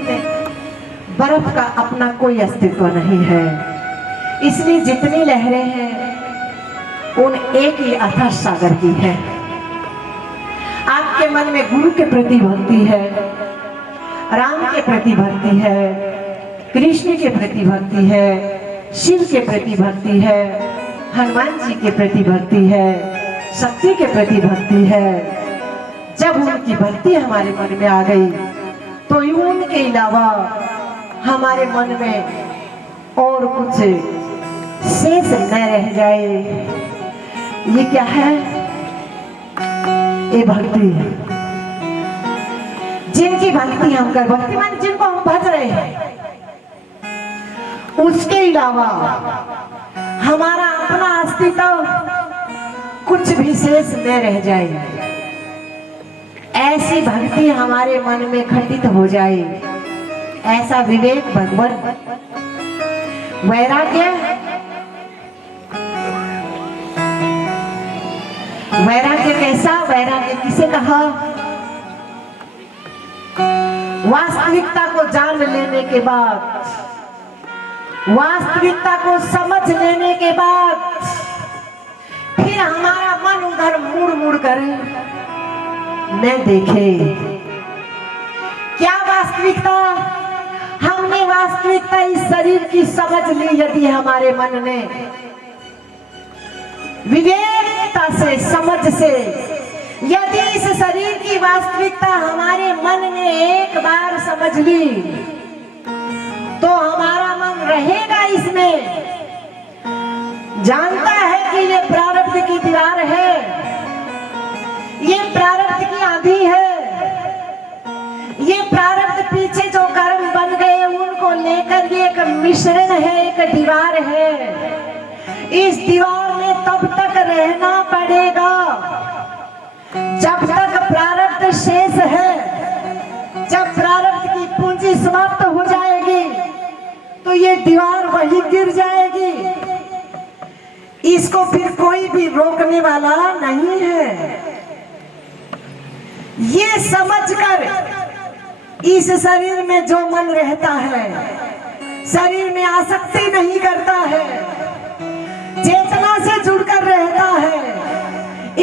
बर्फ का अपना कोई अस्तित्व नहीं है। इसलिए जितनी लहरें हैं उन एक ही अथाह सागर की है। आपके मन में गुरु के प्रति भक्ति है, राम के प्रति भक्ति है, कृष्ण के प्रति भक्ति है, शिव के प्रति भक्ति है, हनुमान जी के प्रति भक्ति है, शक्ति के प्रति भक्ति है। जब उनकी भक्ति हमारे मन में आ गई तो उनके अलावा हमारे मन में और कुछ शेष न रह जाए। ये क्या है? ये भक्ति है। जिनकी भक्ति हम कर, भक्ति मान जिनको हम भज रहे हैं, उसके अलावा हमारा अपना अस्तित्व कुछ भी शेष न रह जाए। ऐसी भक्ति हमारे मन में खंडित हो जाए, ऐसा विवेक भगवान वैराग्य। वैराग्य कैसा? वैराग्य किसे कहा? वास्तविकता को जान लेने के बाद, वास्तविकता को समझ लेने के बाद फिर हमारा मन उधर मुड़ मुड़ कर न देखे। क्या वास्तविकता? हमने वास्तविकता इस शरीर की समझ ली। यदि हमारे मन ने विवेकता से, समझ से, यदि इस शरीर की वास्तविकता हमारे मन ने एक बार समझ ली तो हमारा मन रहेगा इसमें। जानता है कि ये प्रारब्ध की दीवार है, ये प्रारब्ध की आंधी है, ये प्रारब्ध पीछे जो कर्म बन गए उनको लेकर ये एक मिश्रण है, एक दीवार है। इस दीवार में तब तक रहना पड़ेगा जब तक प्रारब्ध शेष है। जब प्रारब्ध की पूंजी समाप्त हो जाएगी तो ये दीवार वहीं गिर जाएगी। इसको फिर कोई भी रोकने वाला नहीं है। ये समझकर इस शरीर में जो मन रहता है, शरीर में आसक्ति नहीं करता है, चेतना से जुड़कर रहता है,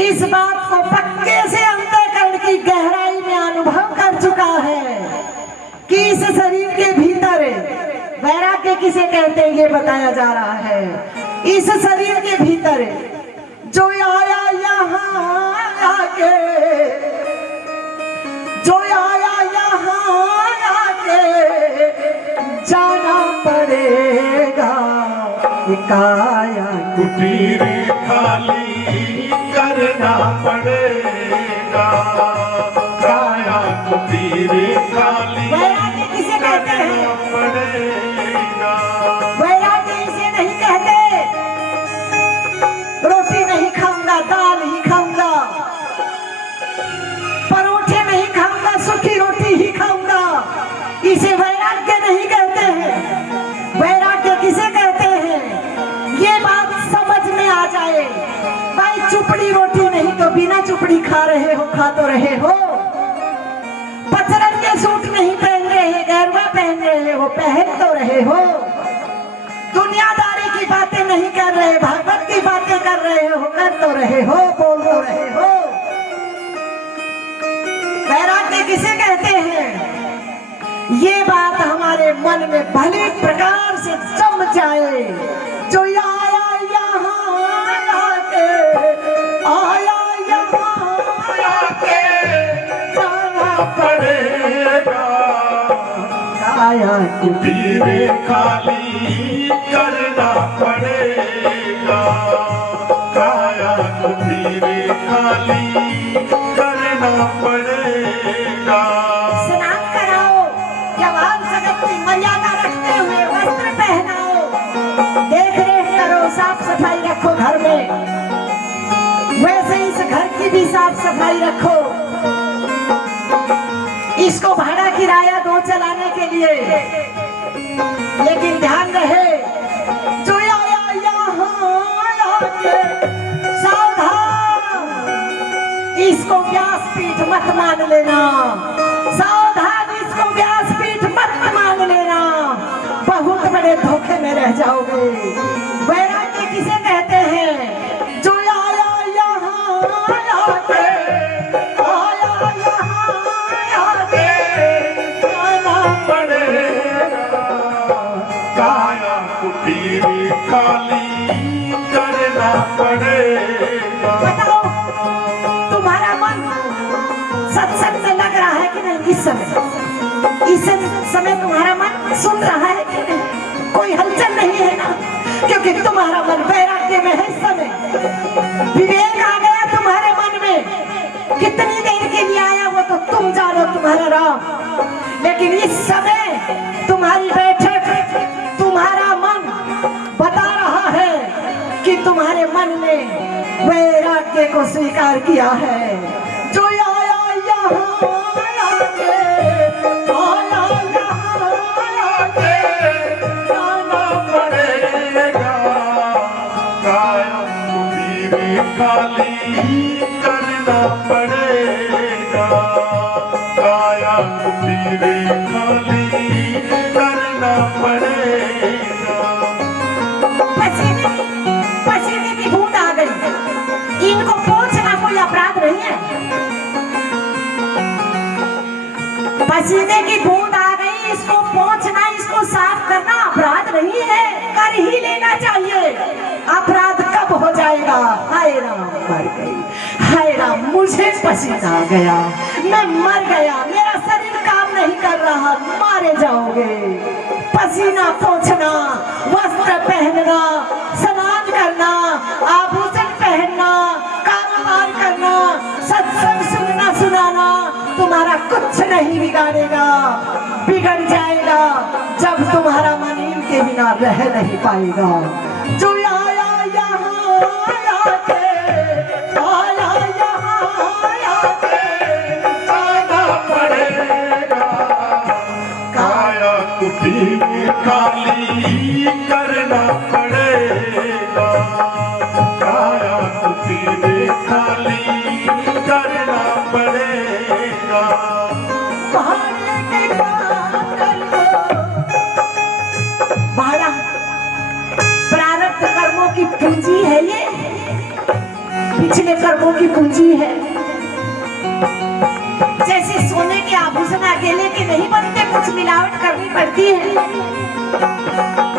इस बात को पक्के से अंतःकरण की गहराई में अनुभव कर चुका है कि इस शरीर के भीतर वैराग्य किसे कहते हैं ये बताया जा रहा है। इस शरीर के भीतर जो आया यहाँ आके, जो आया यहाँ आके जाना पड़ेगा। काया कुटीर खाली करना पड़ेगा, काया कुटीर खाली वैराग्य किसे कहते हैं? पड़ेगा। वैराग्य इसे नहीं कहते रोटी नहीं खाऊंगा, दाल ही खाऊंगा, परोठे नहीं खाऊंगा, सूखी रोटी ही खाऊंगा, इसे वैराग्य नहीं कहते हैं। वैराग्य किसे कहते हैं? ये बात समझ में आ जाए, भाई चुपड़ी रोटी नहीं तो बिना चुपड़ी खा रहे हो, खा तो रहे हो, पचरंगे सूट नहीं पहन रहे, गैरवा पहन रहे हो, पहन तो रहे हो, दुनियादारी की बातें नहीं कर रहे, भागवत की बातें कर रहे हो, कर तो रहे हो, बोल तो रहे हो। वैराग्य किसे कहते हैं? ये बात हमारे मन में भली प्रकार से जम जाए, जो आया यहाँ आके, आया यहाँ आके जाना पड़ेगा, आया कुटीर खाली करना पड़ेगा, काया कुटीर खाली करना पड़ेगा। स्नान कराओ, जवान जगत की मर्यादा रखते हुए वस्त्र पहनाओ, देख रेख करो, साफ सफाई रखो घर में, वैसे इस घर की भी साफ सफाई रखो। इसको भाड़ा किराया दो चलाने के लिए, लेकिन ध्यान रहे, जो आया यहाँ आके सावधान, इसको व्यासपीठ मत मान लेना, सावधान, इसको व्यासपीठ मत मान लेना, बहुत बड़े धोखे में रह जाओगे। वैराग्य किसे कहते हैं? जो आया यहाँ आके, आया यहाँ आके जाना पड़ेगा, काया कुटीर खाली करना पड़ेगा। बताओ, तुम्हारा मन सत्संग में लग रहा है कि नहीं? इस समय तुम्हारा मन सुन रहा है कि नहीं? कोई हलचल नहीं है ना, क्योंकि तुम्हारा मन वैराग्य में है। इस समय विवेक आ गया तुम्हारे मन में, कितनी देर के लिए आया वो तो तुम जानो, तुम्हारा राम। लेकिन इस समय तुम्हारी बैठक, तुम्हारा मन बता रहा है कि तुम्हारे मन ने वैराग्य को स्वीकार किया है। जो आया यहाँ आके, आया यहाँ आके जाना पड़ेगा, काया कुटीर खाली करना पड़ेगा, काया कुटीर खाली करना पड़ेगा। पसीने की बूंद आ गई, इनको पोंछना कोई अपराध नहीं है। पसीने की बूंद आ गई, इसको पोंछना, इसको साफ करना अपराध नहीं है, कर ही लेना चाहिए। अपराध कब हो जाएगा? हाय राम, मर गई, हाय राम, मुझे पसीना आ गया, मैं मर गया, मेरा शरीर काम नहीं कर रहा, मारे जाओगे। पसीना पोंछना, वस्त्र पहनना, स्नान करना, आभूषण पहनना, कारोबार करना, सत्संग सुनना सुनाना तुम्हारा कुछ नहीं बिगाड़ेगा। बिगड़ जाएगा जब तुम्हारा मन इनके बिना रह नहीं पाएगा। जो आया यहाँ आके, आया यहाँ आके जाना पड़ेगा, काया कुटीर खाली करना पड़ेगा, काया कुटीर खाली करना पड़ेगा। भाड़े के कागल को, भाड़ा प्रारब्ध कर्मों की पूंजी है, ये पिछले कर्मों की पूंजी है। जैसे सोने के आभूषण अकेले के नहीं बनते, कुछ मिलावट करनी पड़ती है,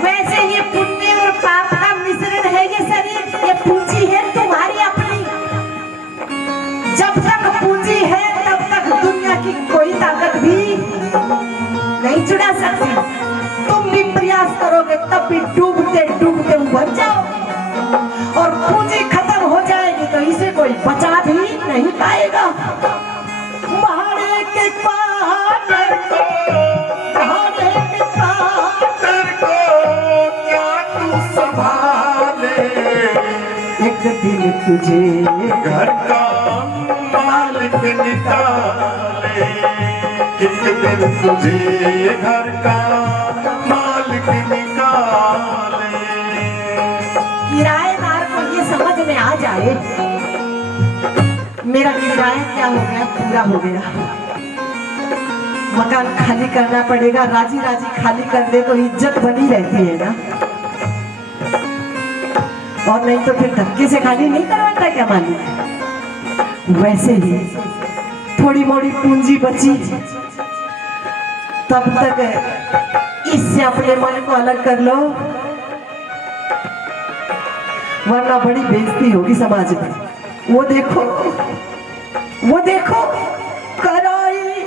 वैसे ये पुण्य और पाप का मिश्रण है ये शरीर, ये पूंजी है तुम्हारी अपनी। जब तक पूंजी है तब तक दुनिया की कोई ताकत भी नहीं छुड़ा सकती। तुम भी प्रयास करोगे तब भी डूबते डूबते उबर जाओ, और पूंजी खत्म हो जाएगी तो इसे कोई बचा भी नहीं पाएगा। भाड़े के पार को, भाड़े के पार को क्या तू संभाले, एक दिन तुझे घर का मालिक निकाले, एक दिन तुझे घर का मालिक निकाले। किराएदार को ये समझ में आ जाए मेरा किराया क्या हो गया, पूरा हो गया, मकान खाली करना पड़ेगा, राजी राजी खाली कर दे तो इज्जत बनी रहती है ना, और नहीं तो फिर धक्के से खाली नहीं करवाता क्या मालिक। वैसे ही थोड़ी मोड़ी पूंजी बची, तब तक इससे अपने मन को अलग कर लो, वरना बड़ी बेइज्जती होगी समाज में। वो देखो कराई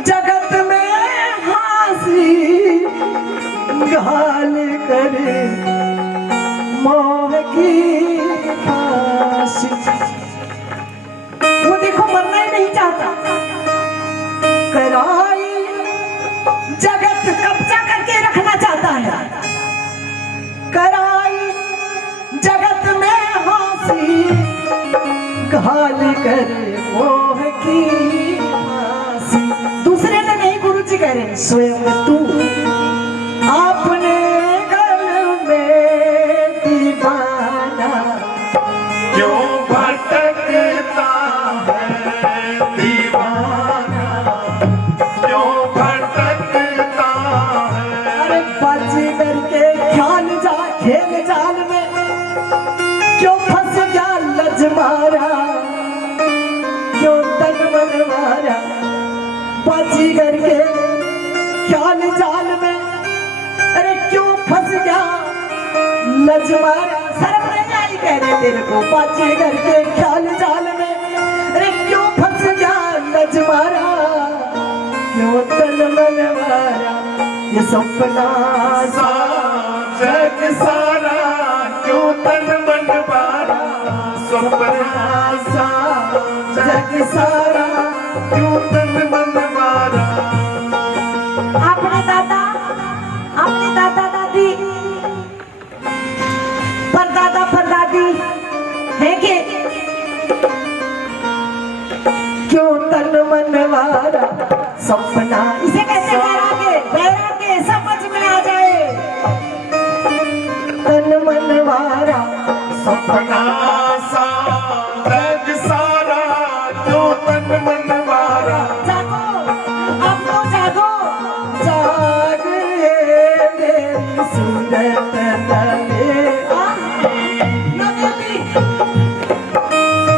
जगत में हासी, गाल करे मोह की फांसी। वो देखो मरना ही नहीं चाहता, कराई जगत कब्जा करके रखना चाहता है, कराई जगत में हासी, घाल कर मोह की फांसी। दूसरे ने नहीं, गुरु जी कह रहे स्वयं तू अपने गल में दीवाना, क्यों भटकता है दीवाना, क्यों भटकता है। अरे बच करके ख्याल जा खेल जाल में, क्यों फंस गया लज मारा, क्यों तन मन मारा। बाजी करके ख्याल जाल में, अरे क्यों फंस गया लज मारा। शर्म नहीं आई कह रहे तेरे को, बाजी करके ख्याल जाल में, अरे क्यों फंस गया लज मारा, क्यों तन मन मारा। ये सपना सा जग सारा, क्यों तन मन मारा, सपना सा जग सारा। क्यों तन मन मारा। अपने दादा दादी परदादा परदादी है के, क्यों तन मन मारा सपना। इसे कैसे बैरागे समझ में आ जाए। तन मन मारा सपना सा जग सारा, क्यों तन मन मारा। जागो अब तो जागो, जाग मेरी सूरत तले।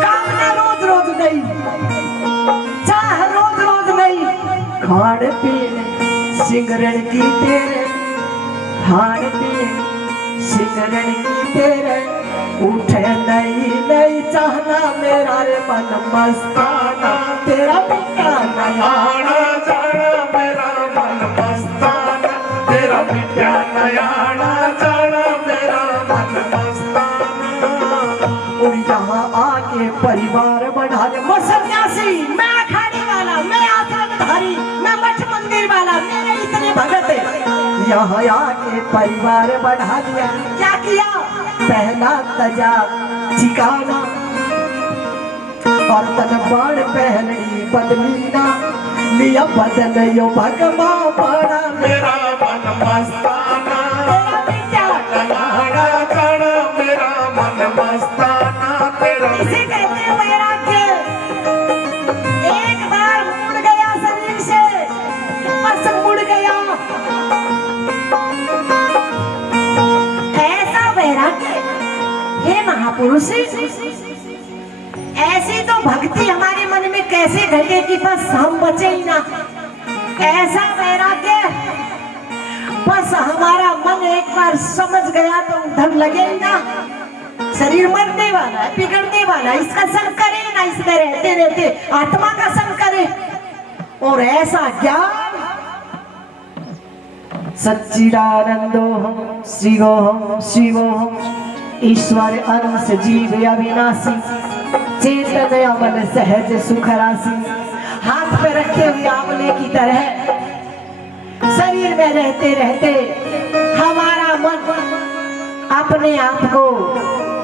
कामना रोज रोज नहीं, चाह रोज रोज नहीं, खान पीने सिगरण की तेरे, खान पीने सिगरण की तेरे। उठे नहीं नहीं चाहना मेरा रे मन मस्ताना, तेरा मिटा नया आना जाना मेरा मन मस्ताना, तेरा मिटा नया आना जाना मेरा मन मस्ताना। और यहाँ आके परिवार बढ़ा ले। मैं सन्यासी, मैं अखाड़े वाला, मैं आश्रमधारी, मैं मठ मंदिर वाला, मेरे इतने भगत है। यहाँ आके परिवार बढ़ा दिया, क्या किया? पहला तजा ठिकाना, और तन बाण पहननी बदलीना, लिया बदल यो भगवा पाना। मेरा मन मस्ताना, तेरा मिटा आना जाना मेरा मन मस्ताना, तेरा इसे कहते हैं वैराग्य। एक बार मुड़ गया शरीर से, बस मुड़ गया। ऐसा वैराग्य हे महापुरुष, ऐसी तो भक्ति हमारे मन में कैसे घटे कि बस हम बचे ही ना। ऐसा वैराग्य बस हमारा मन एक बार समझ गया तो उधर लगे ही ना। शरीर मरने वाला है, बिगड़ने वाला है, इसका संग करे ना, इसमें रहते रहते आत्मा का संग करे। और ऐसा ज्ञान सच्चिदानंदोहम शिवोहम शिवोहम ईश्वर अंश जीव अविनाशी, चेतन अमल सहज सुख राशि। हाथ पे रखे हुए आंवले की तरह शरीर में रहते रहते हमारा मन अपने आप को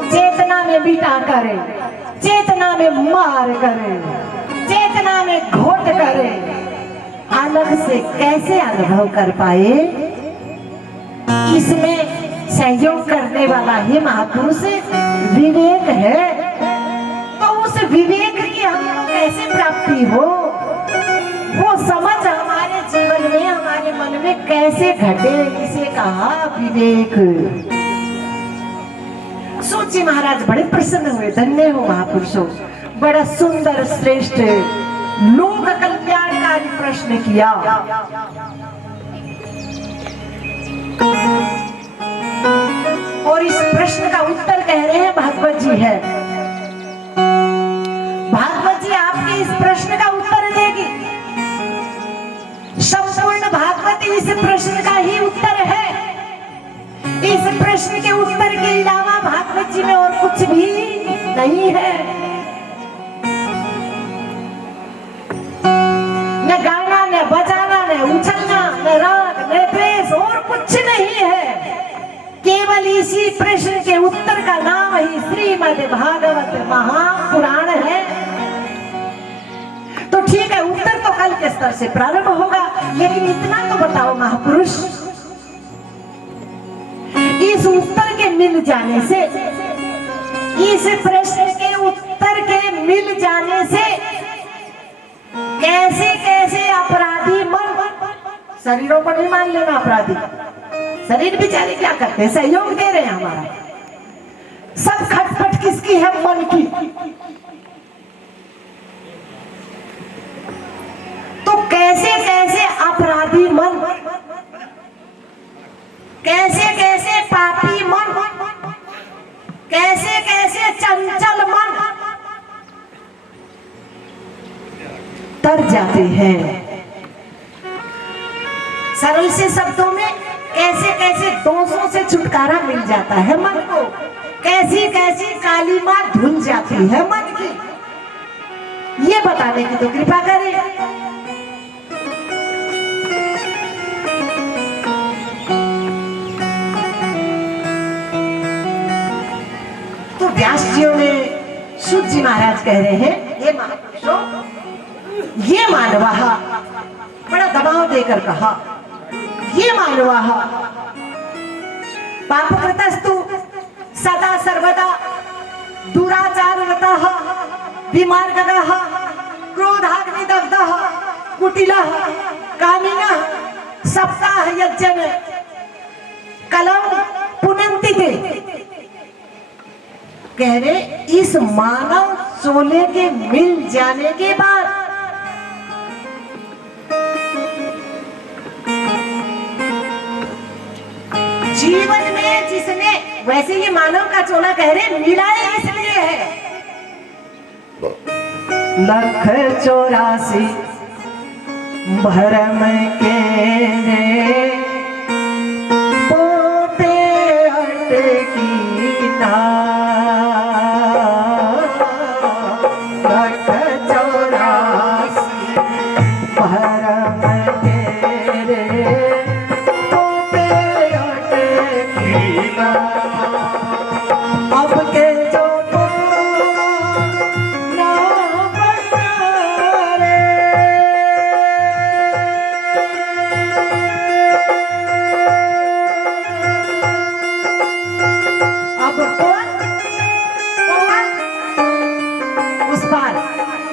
चेतना में बिठा करे, चेतना में मार करे, चेतना में घोट करे। अलग से कैसे अनुभव कर पाए? इसमें सहयोग करने वाला ही महापुरुष विवेक है। तो उस विवेक की हमको कैसे प्राप्ति हो, वो समझ हमारे में कैसे घटे, इसे कहा विवेक। सूची महाराज बड़े प्रसन्न हुए, धन्य हो महापुरुषों, बड़ा सुंदर श्रेष्ठ लोक कल्याणकारी प्रश्न किया। और इस प्रश्न का उत्तर कह रहे हैं भागवत जी है। भागवत जी आपके इस प्रश्न का उत्तर देगी। संपूर्ण भागवत इस प्रश्न का ही उत्तर है। इस प्रश्न के उत्तर के अलावा भागवत जी में और कुछ भी नहीं है। न गाना, न बजाना, न उछलना, न राग, न द्वेष, और कुछ नहीं है। केवल इसी प्रश्न के उत्तर का नाम ही श्रीमद् भागवत महापुराण है। तो ठीक है, उत्तर तो कल के स्तर से प्रारंभ होगा, लेकिन इतना तो बताओ महापुरुष, इस उत्तर के मिल जाने से, इस प्रश्न के उत्तर के मिल जाने से कैसे कैसे अपराधी मन, शरीरों को नहीं मान लेना अपराधी, शरीर बेचारे क्या करते हैं, सहयोग दे रहे हैं हमारा। सब खटपट किसकी है, मन की। तो कैसे कैसे अपराधी मन, कैसे कैसे पापी मन, कैसे कैसे चंचल मन तर जाते हैं। सरल से शब्दों में कैसे कैसे दोषों से छुटकारा मिल जाता है मन को, कैसी कैसी काली मां धुल जाती है मन की, ये बताने की तो कृपा करें। तो व्यास जियों ने, सूत जी महाराज कह रहे हैं, ये महापुरुषों, ये मानवा, बड़ा दबाव देकर कहा, ये मानवा पापकृतस्तु सदा सर्वदा दुराचाररतः विमार्गदः क्रोधाग्निदग्धः कुटिलः कामिनः सप्ताह यज्ञ कलम पुनन्ति ते। कह रहे इस मानव चोले के मिल जाने के बाद जीवन में जिसने, वैसे ये मानव का चोला कह रहे मिलाए इसलिए है, 1,84 भरम के पोते अटकी ना, 1,84 भरम अब के जो ना बता रे, अब कौन उस पार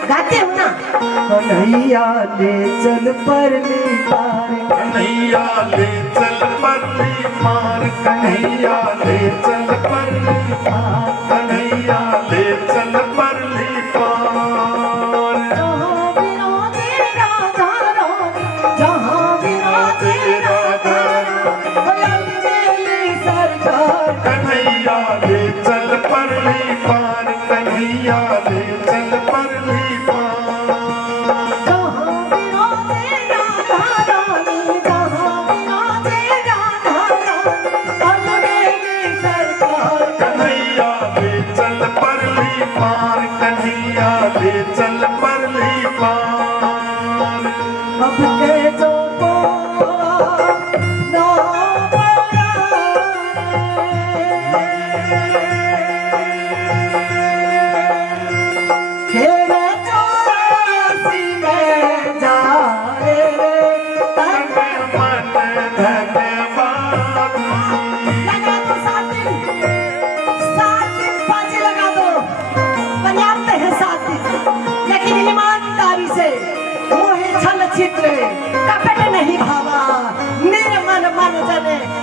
गाते हो ना, कन्हैया ले चल परली पार, कन्हैया ले चल परली पार, कन्हैया ले चल परली पार, कन्हैया ले चल परली पार। जहाँ विराजे राधा रानी, जहाँ विराजे राधा रानी, मेली सरकार, कन्हैया ले चल परली पार, कन्हैया ले चल परली पार। जहाँ विराजे राधा रानी, जहाँ विराजे राधा रानी, मेली सरकार।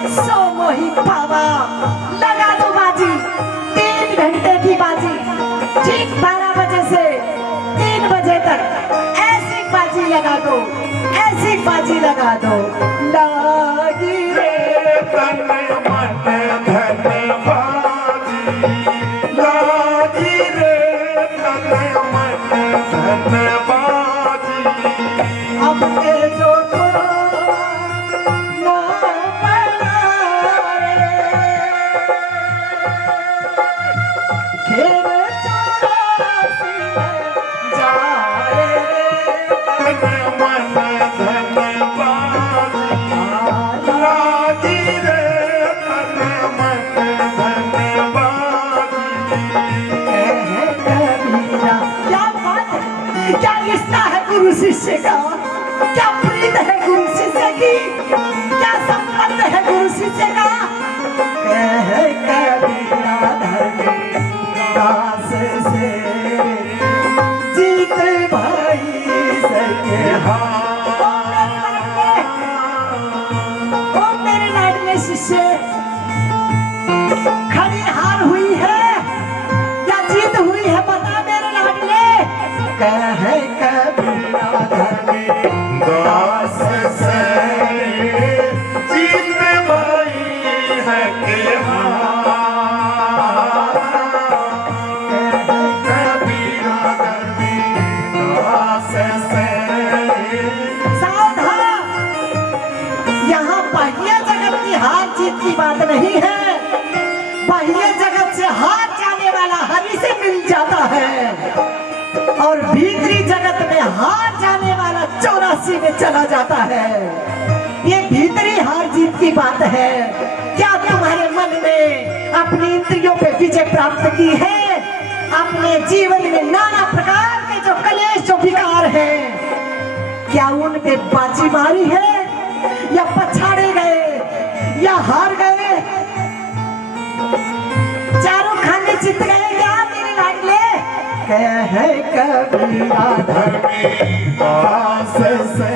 सो मोही पावा। लगा दो बाजी 3 घंटे की बाजी, ठीक 12 बजे से 3 बजे तक ऐसी बाजी लगा दो, ऐसी बाजी लगा दो। लागी रे तन मन धन बाजी, लागी रे तन मन धन बाजी। अब के जो ना बना रे, खेल 84 में जाए रे। तन मन धन बाजी, लागी रे तन मन धन बाजी। कबीरा क्या बात है, क्या रिश्ता है गुरु शिष्य का, क्या प्रीत है गुरु शिष्य की, क्या संबंध है गुरु शिष्य का। कबीरा धर्म दास से जीत भाई सके। ओ मेरे लाडले शिष्य, खड़ी हार हुई है या जीत हुई है, बता मेरे लाडले। कहे कबीरा धर्म दास से जीत भाई है के कबीरा धर्मी दास से। सावधान, यहाँ बाह्य जगत की हार जीत की बात नहीं है। बाह्य जगत से हार जाने वाला हरि से मिल जाता है, और भीतरी जगत में हार जाने वाला 84 में चला जाता है। ये भीतरी हार जीत की बात है। क्या तुम्हारे मन में अपनी इंद्रियों पे विजय प्राप्त की है? अपने जीवन में नाना प्रकार के जो कलेश जो विकार हैं, क्या उन पे बाजी मारी है, या पछाड़े गए, या हार गए, चारों खाने जीत गए क्या मेरे लाडले? कहे कबीरा धर्मी दास से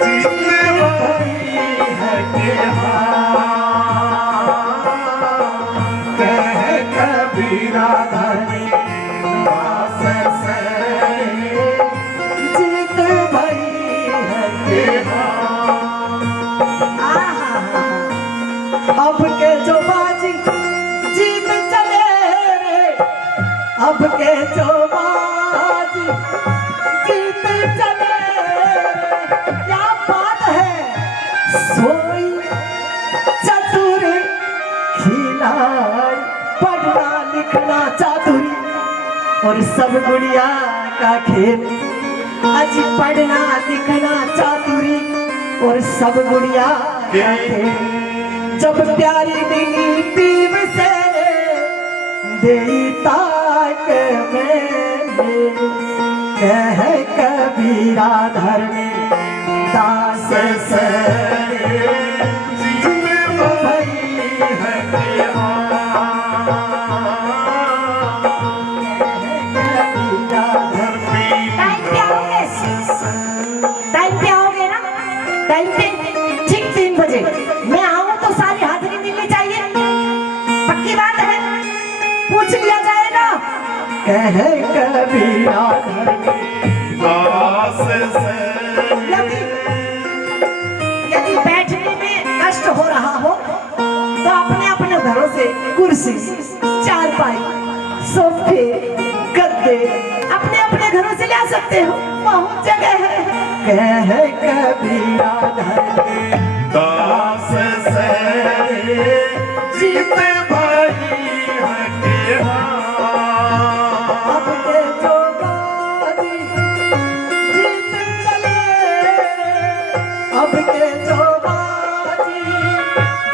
जीत भाई है के कहे कबीरा धर्मी दास से जीत भाई है के अब के जो बाजी जीत चले रे, अब के जो बाजी जीत चले रे। क्या बात है, सोई चतुर खिलाड़ी, पढ़ना लिखना चातुरी और सब गुड़िया का खेल। अजी पढ़ना लिखना चातुरी और सब गुड़िया का खेल। जब प्यारी दिली पीव से देई ताक मैंने, कह कबीरा धर्मी दास से जीत भाई है के कबीरा धर्मी टाइम पे आओगे, टाइम पे आओगे ना? टाइम पे ठीक 3 बजे मैं आऊँ तो सारी हाजिरी मिलनी चाहिए, पक्की बात है, पूछ लिया जाएगा। कहे कबीरा धर्मी दास से। यदि बैठने में कष्ट हो रहा हो तो अपने अपने घरों से कुर्सी, चारपाई, सोफे, गद्दे अपने अपने घरों से ला सकते हो, बहुत जगह है। कहे कबीरा धर्मी दास से जीत भाई है के अब के जो बाजी जीत चले रे, अब के जो बाजी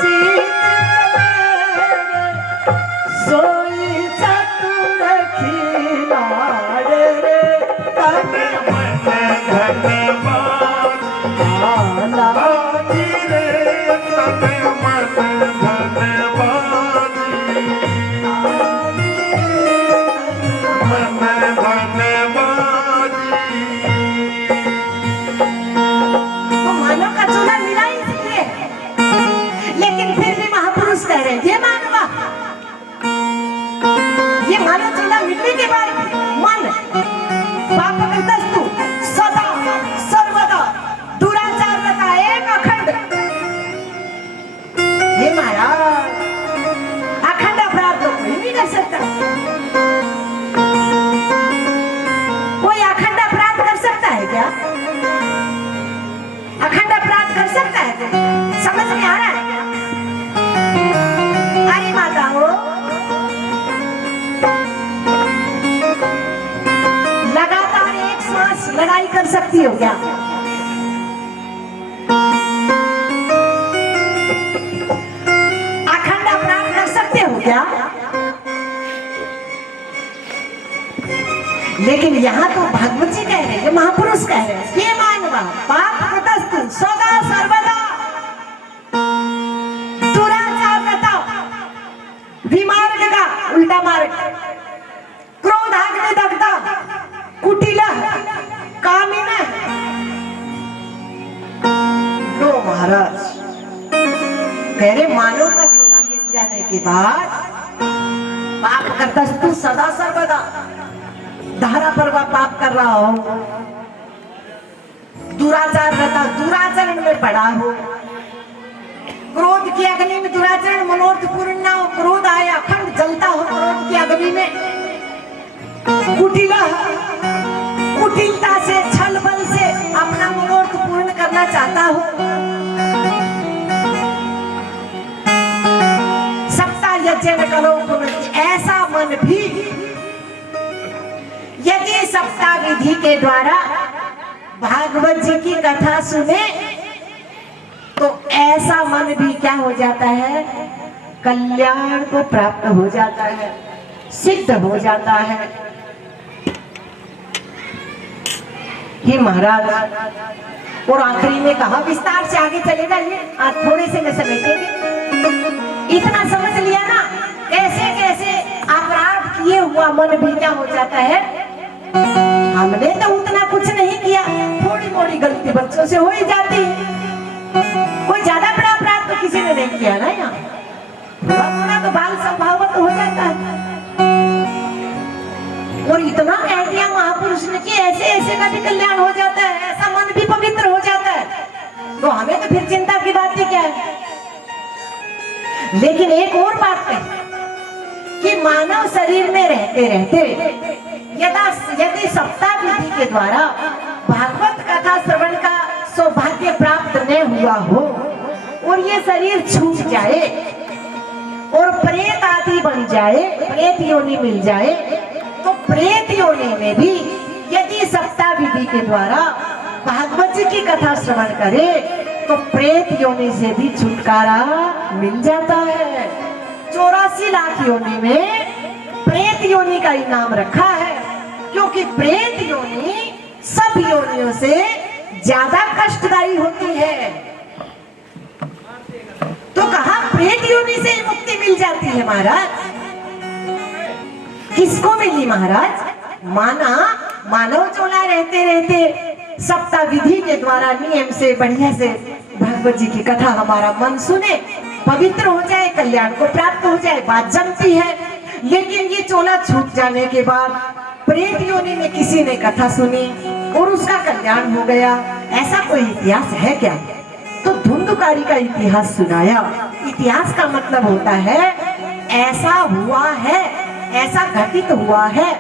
जीत चले रे। सोई चतुर खिलाड़ी रे, तन मन धन बाजी, आला लागी रे तन मन धन बाजी। लेकिन फिर भी महापुरुष कह रहे हैं ये मानवा, ये मानव चूल्हा मिलने के बाद मन पाप दस्तु सदा सर्वदा दुराचार रता एक अखंड। ये महाराज अखंड अपराध तो कोई नहीं कर सकता। कोई अखंड अपराध कर सकता है क्या? अखंड अपराध कर सकता है? समझ में आ रहा है क्या? अरे माताओं, लगातार एक सांस लड़ाई कर सकती हो क्या? अखंड अपराध कर सकते हो क्या? लेकिन यहाँ तो भगवत जी कह रहे हैं, महापुरुष कह रहे हैं ये मानवा पाप कृतस्तु सदा सर्वदा दुराचार रता विमार्ग का उल्टा मार्ग क्रोधाग्नि दग्धा कुटिल कामिन। लो महाराज कह रहे मानव का चोला मिल जाने के बाद पाप कृतस्तु सदा सर्वदा धारा पर वह पाप कर रहा हो, दुराचार रहता दुराचरण में पड़ा हो, क्रोध की अग्नि में दुराचरण मनोर्थ पूर्ण ना हो, क्रोध आए अखंड जलता हो क्रोध की अग्नि में, कुटिला कुटिलता से छल बल से अपना मनोर्थ पूर्ण करना चाहता हो, सप्ताह यज्ञ न करो ऐसा मन भी यदि सप्ताह विधि के द्वारा भागवत जी की कथा सुने तो ऐसा मन भी क्या हो जाता है? कल्याण को प्राप्त हो जाता है, सिद्ध हो जाता है। हे महाराज और आखिरी में कहा विस्तार से आगे चले जाइए, आज थोड़े से में समेटेंगे। इतना समझ लिया ना कैसे कैसे अपराध किए हुआ मन भी क्या हो जाता है? हमने तो उतना कुछ नहीं किया, थोड़ी मोड़ी गलती बच्चों से हो ही जाती है, कोई ज्यादा बड़ा अपराध तो किसी ने नहीं किया ना, यहाँ थोड़ा थोड़ा तो बाल संभावत हो जाता है। और इतना कह दिया महापुरुष ने कि ऐसे ऐसे का भी कल्याण हो जाता है, ऐसा मन भी पवित्र हो जाता है, तो हमें तो फिर चिंता की बात ही क्या है? लेकिन एक और बात कही कि मानव शरीर में रहते रहते यदि सप्ताह विधि के द्वारा भागवत कथा श्रवण का सौभाग्य प्राप्त न हुआ हो और ये शरीर छूट जाए और प्रेत आदि बन जाए, प्रेत योनि मिल जाए, तो प्रेत योनि में भी यदि सप्ताह विधि के द्वारा भागवत जी की कथा श्रवण करे तो प्रेत योनि से भी छुटकारा मिल जाता है। 84 लाख योनि में प्रेत योनि का इनाम रखा है, क्योंकि प्रेत योनि सब योनियों से ज्यादा कष्टदायी होती है। तो कहा प्रेत योनि से मुक्ति मिल जाती है महाराज। किसको मिली महाराज? मानव चोला रहते रहते सप्ताह विधि के द्वारा नियम से बढ़िया से भगवत जी की कथा हमारा मन सुने, पवित्र हो जाए, कल्याण को प्राप्त हो जाए, बात जमती है। लेकिन ये चोला छूट जाने के बाद प्रेत योनि में किसी ने कथा सुनी और उसका कल्याण हो गया, ऐसा कोई इतिहास है क्या? तो धुंधकारी का इतिहास सुनाया। इतिहास का मतलब होता है ऐसा हुआ है, ऐसा घटित हुआ है,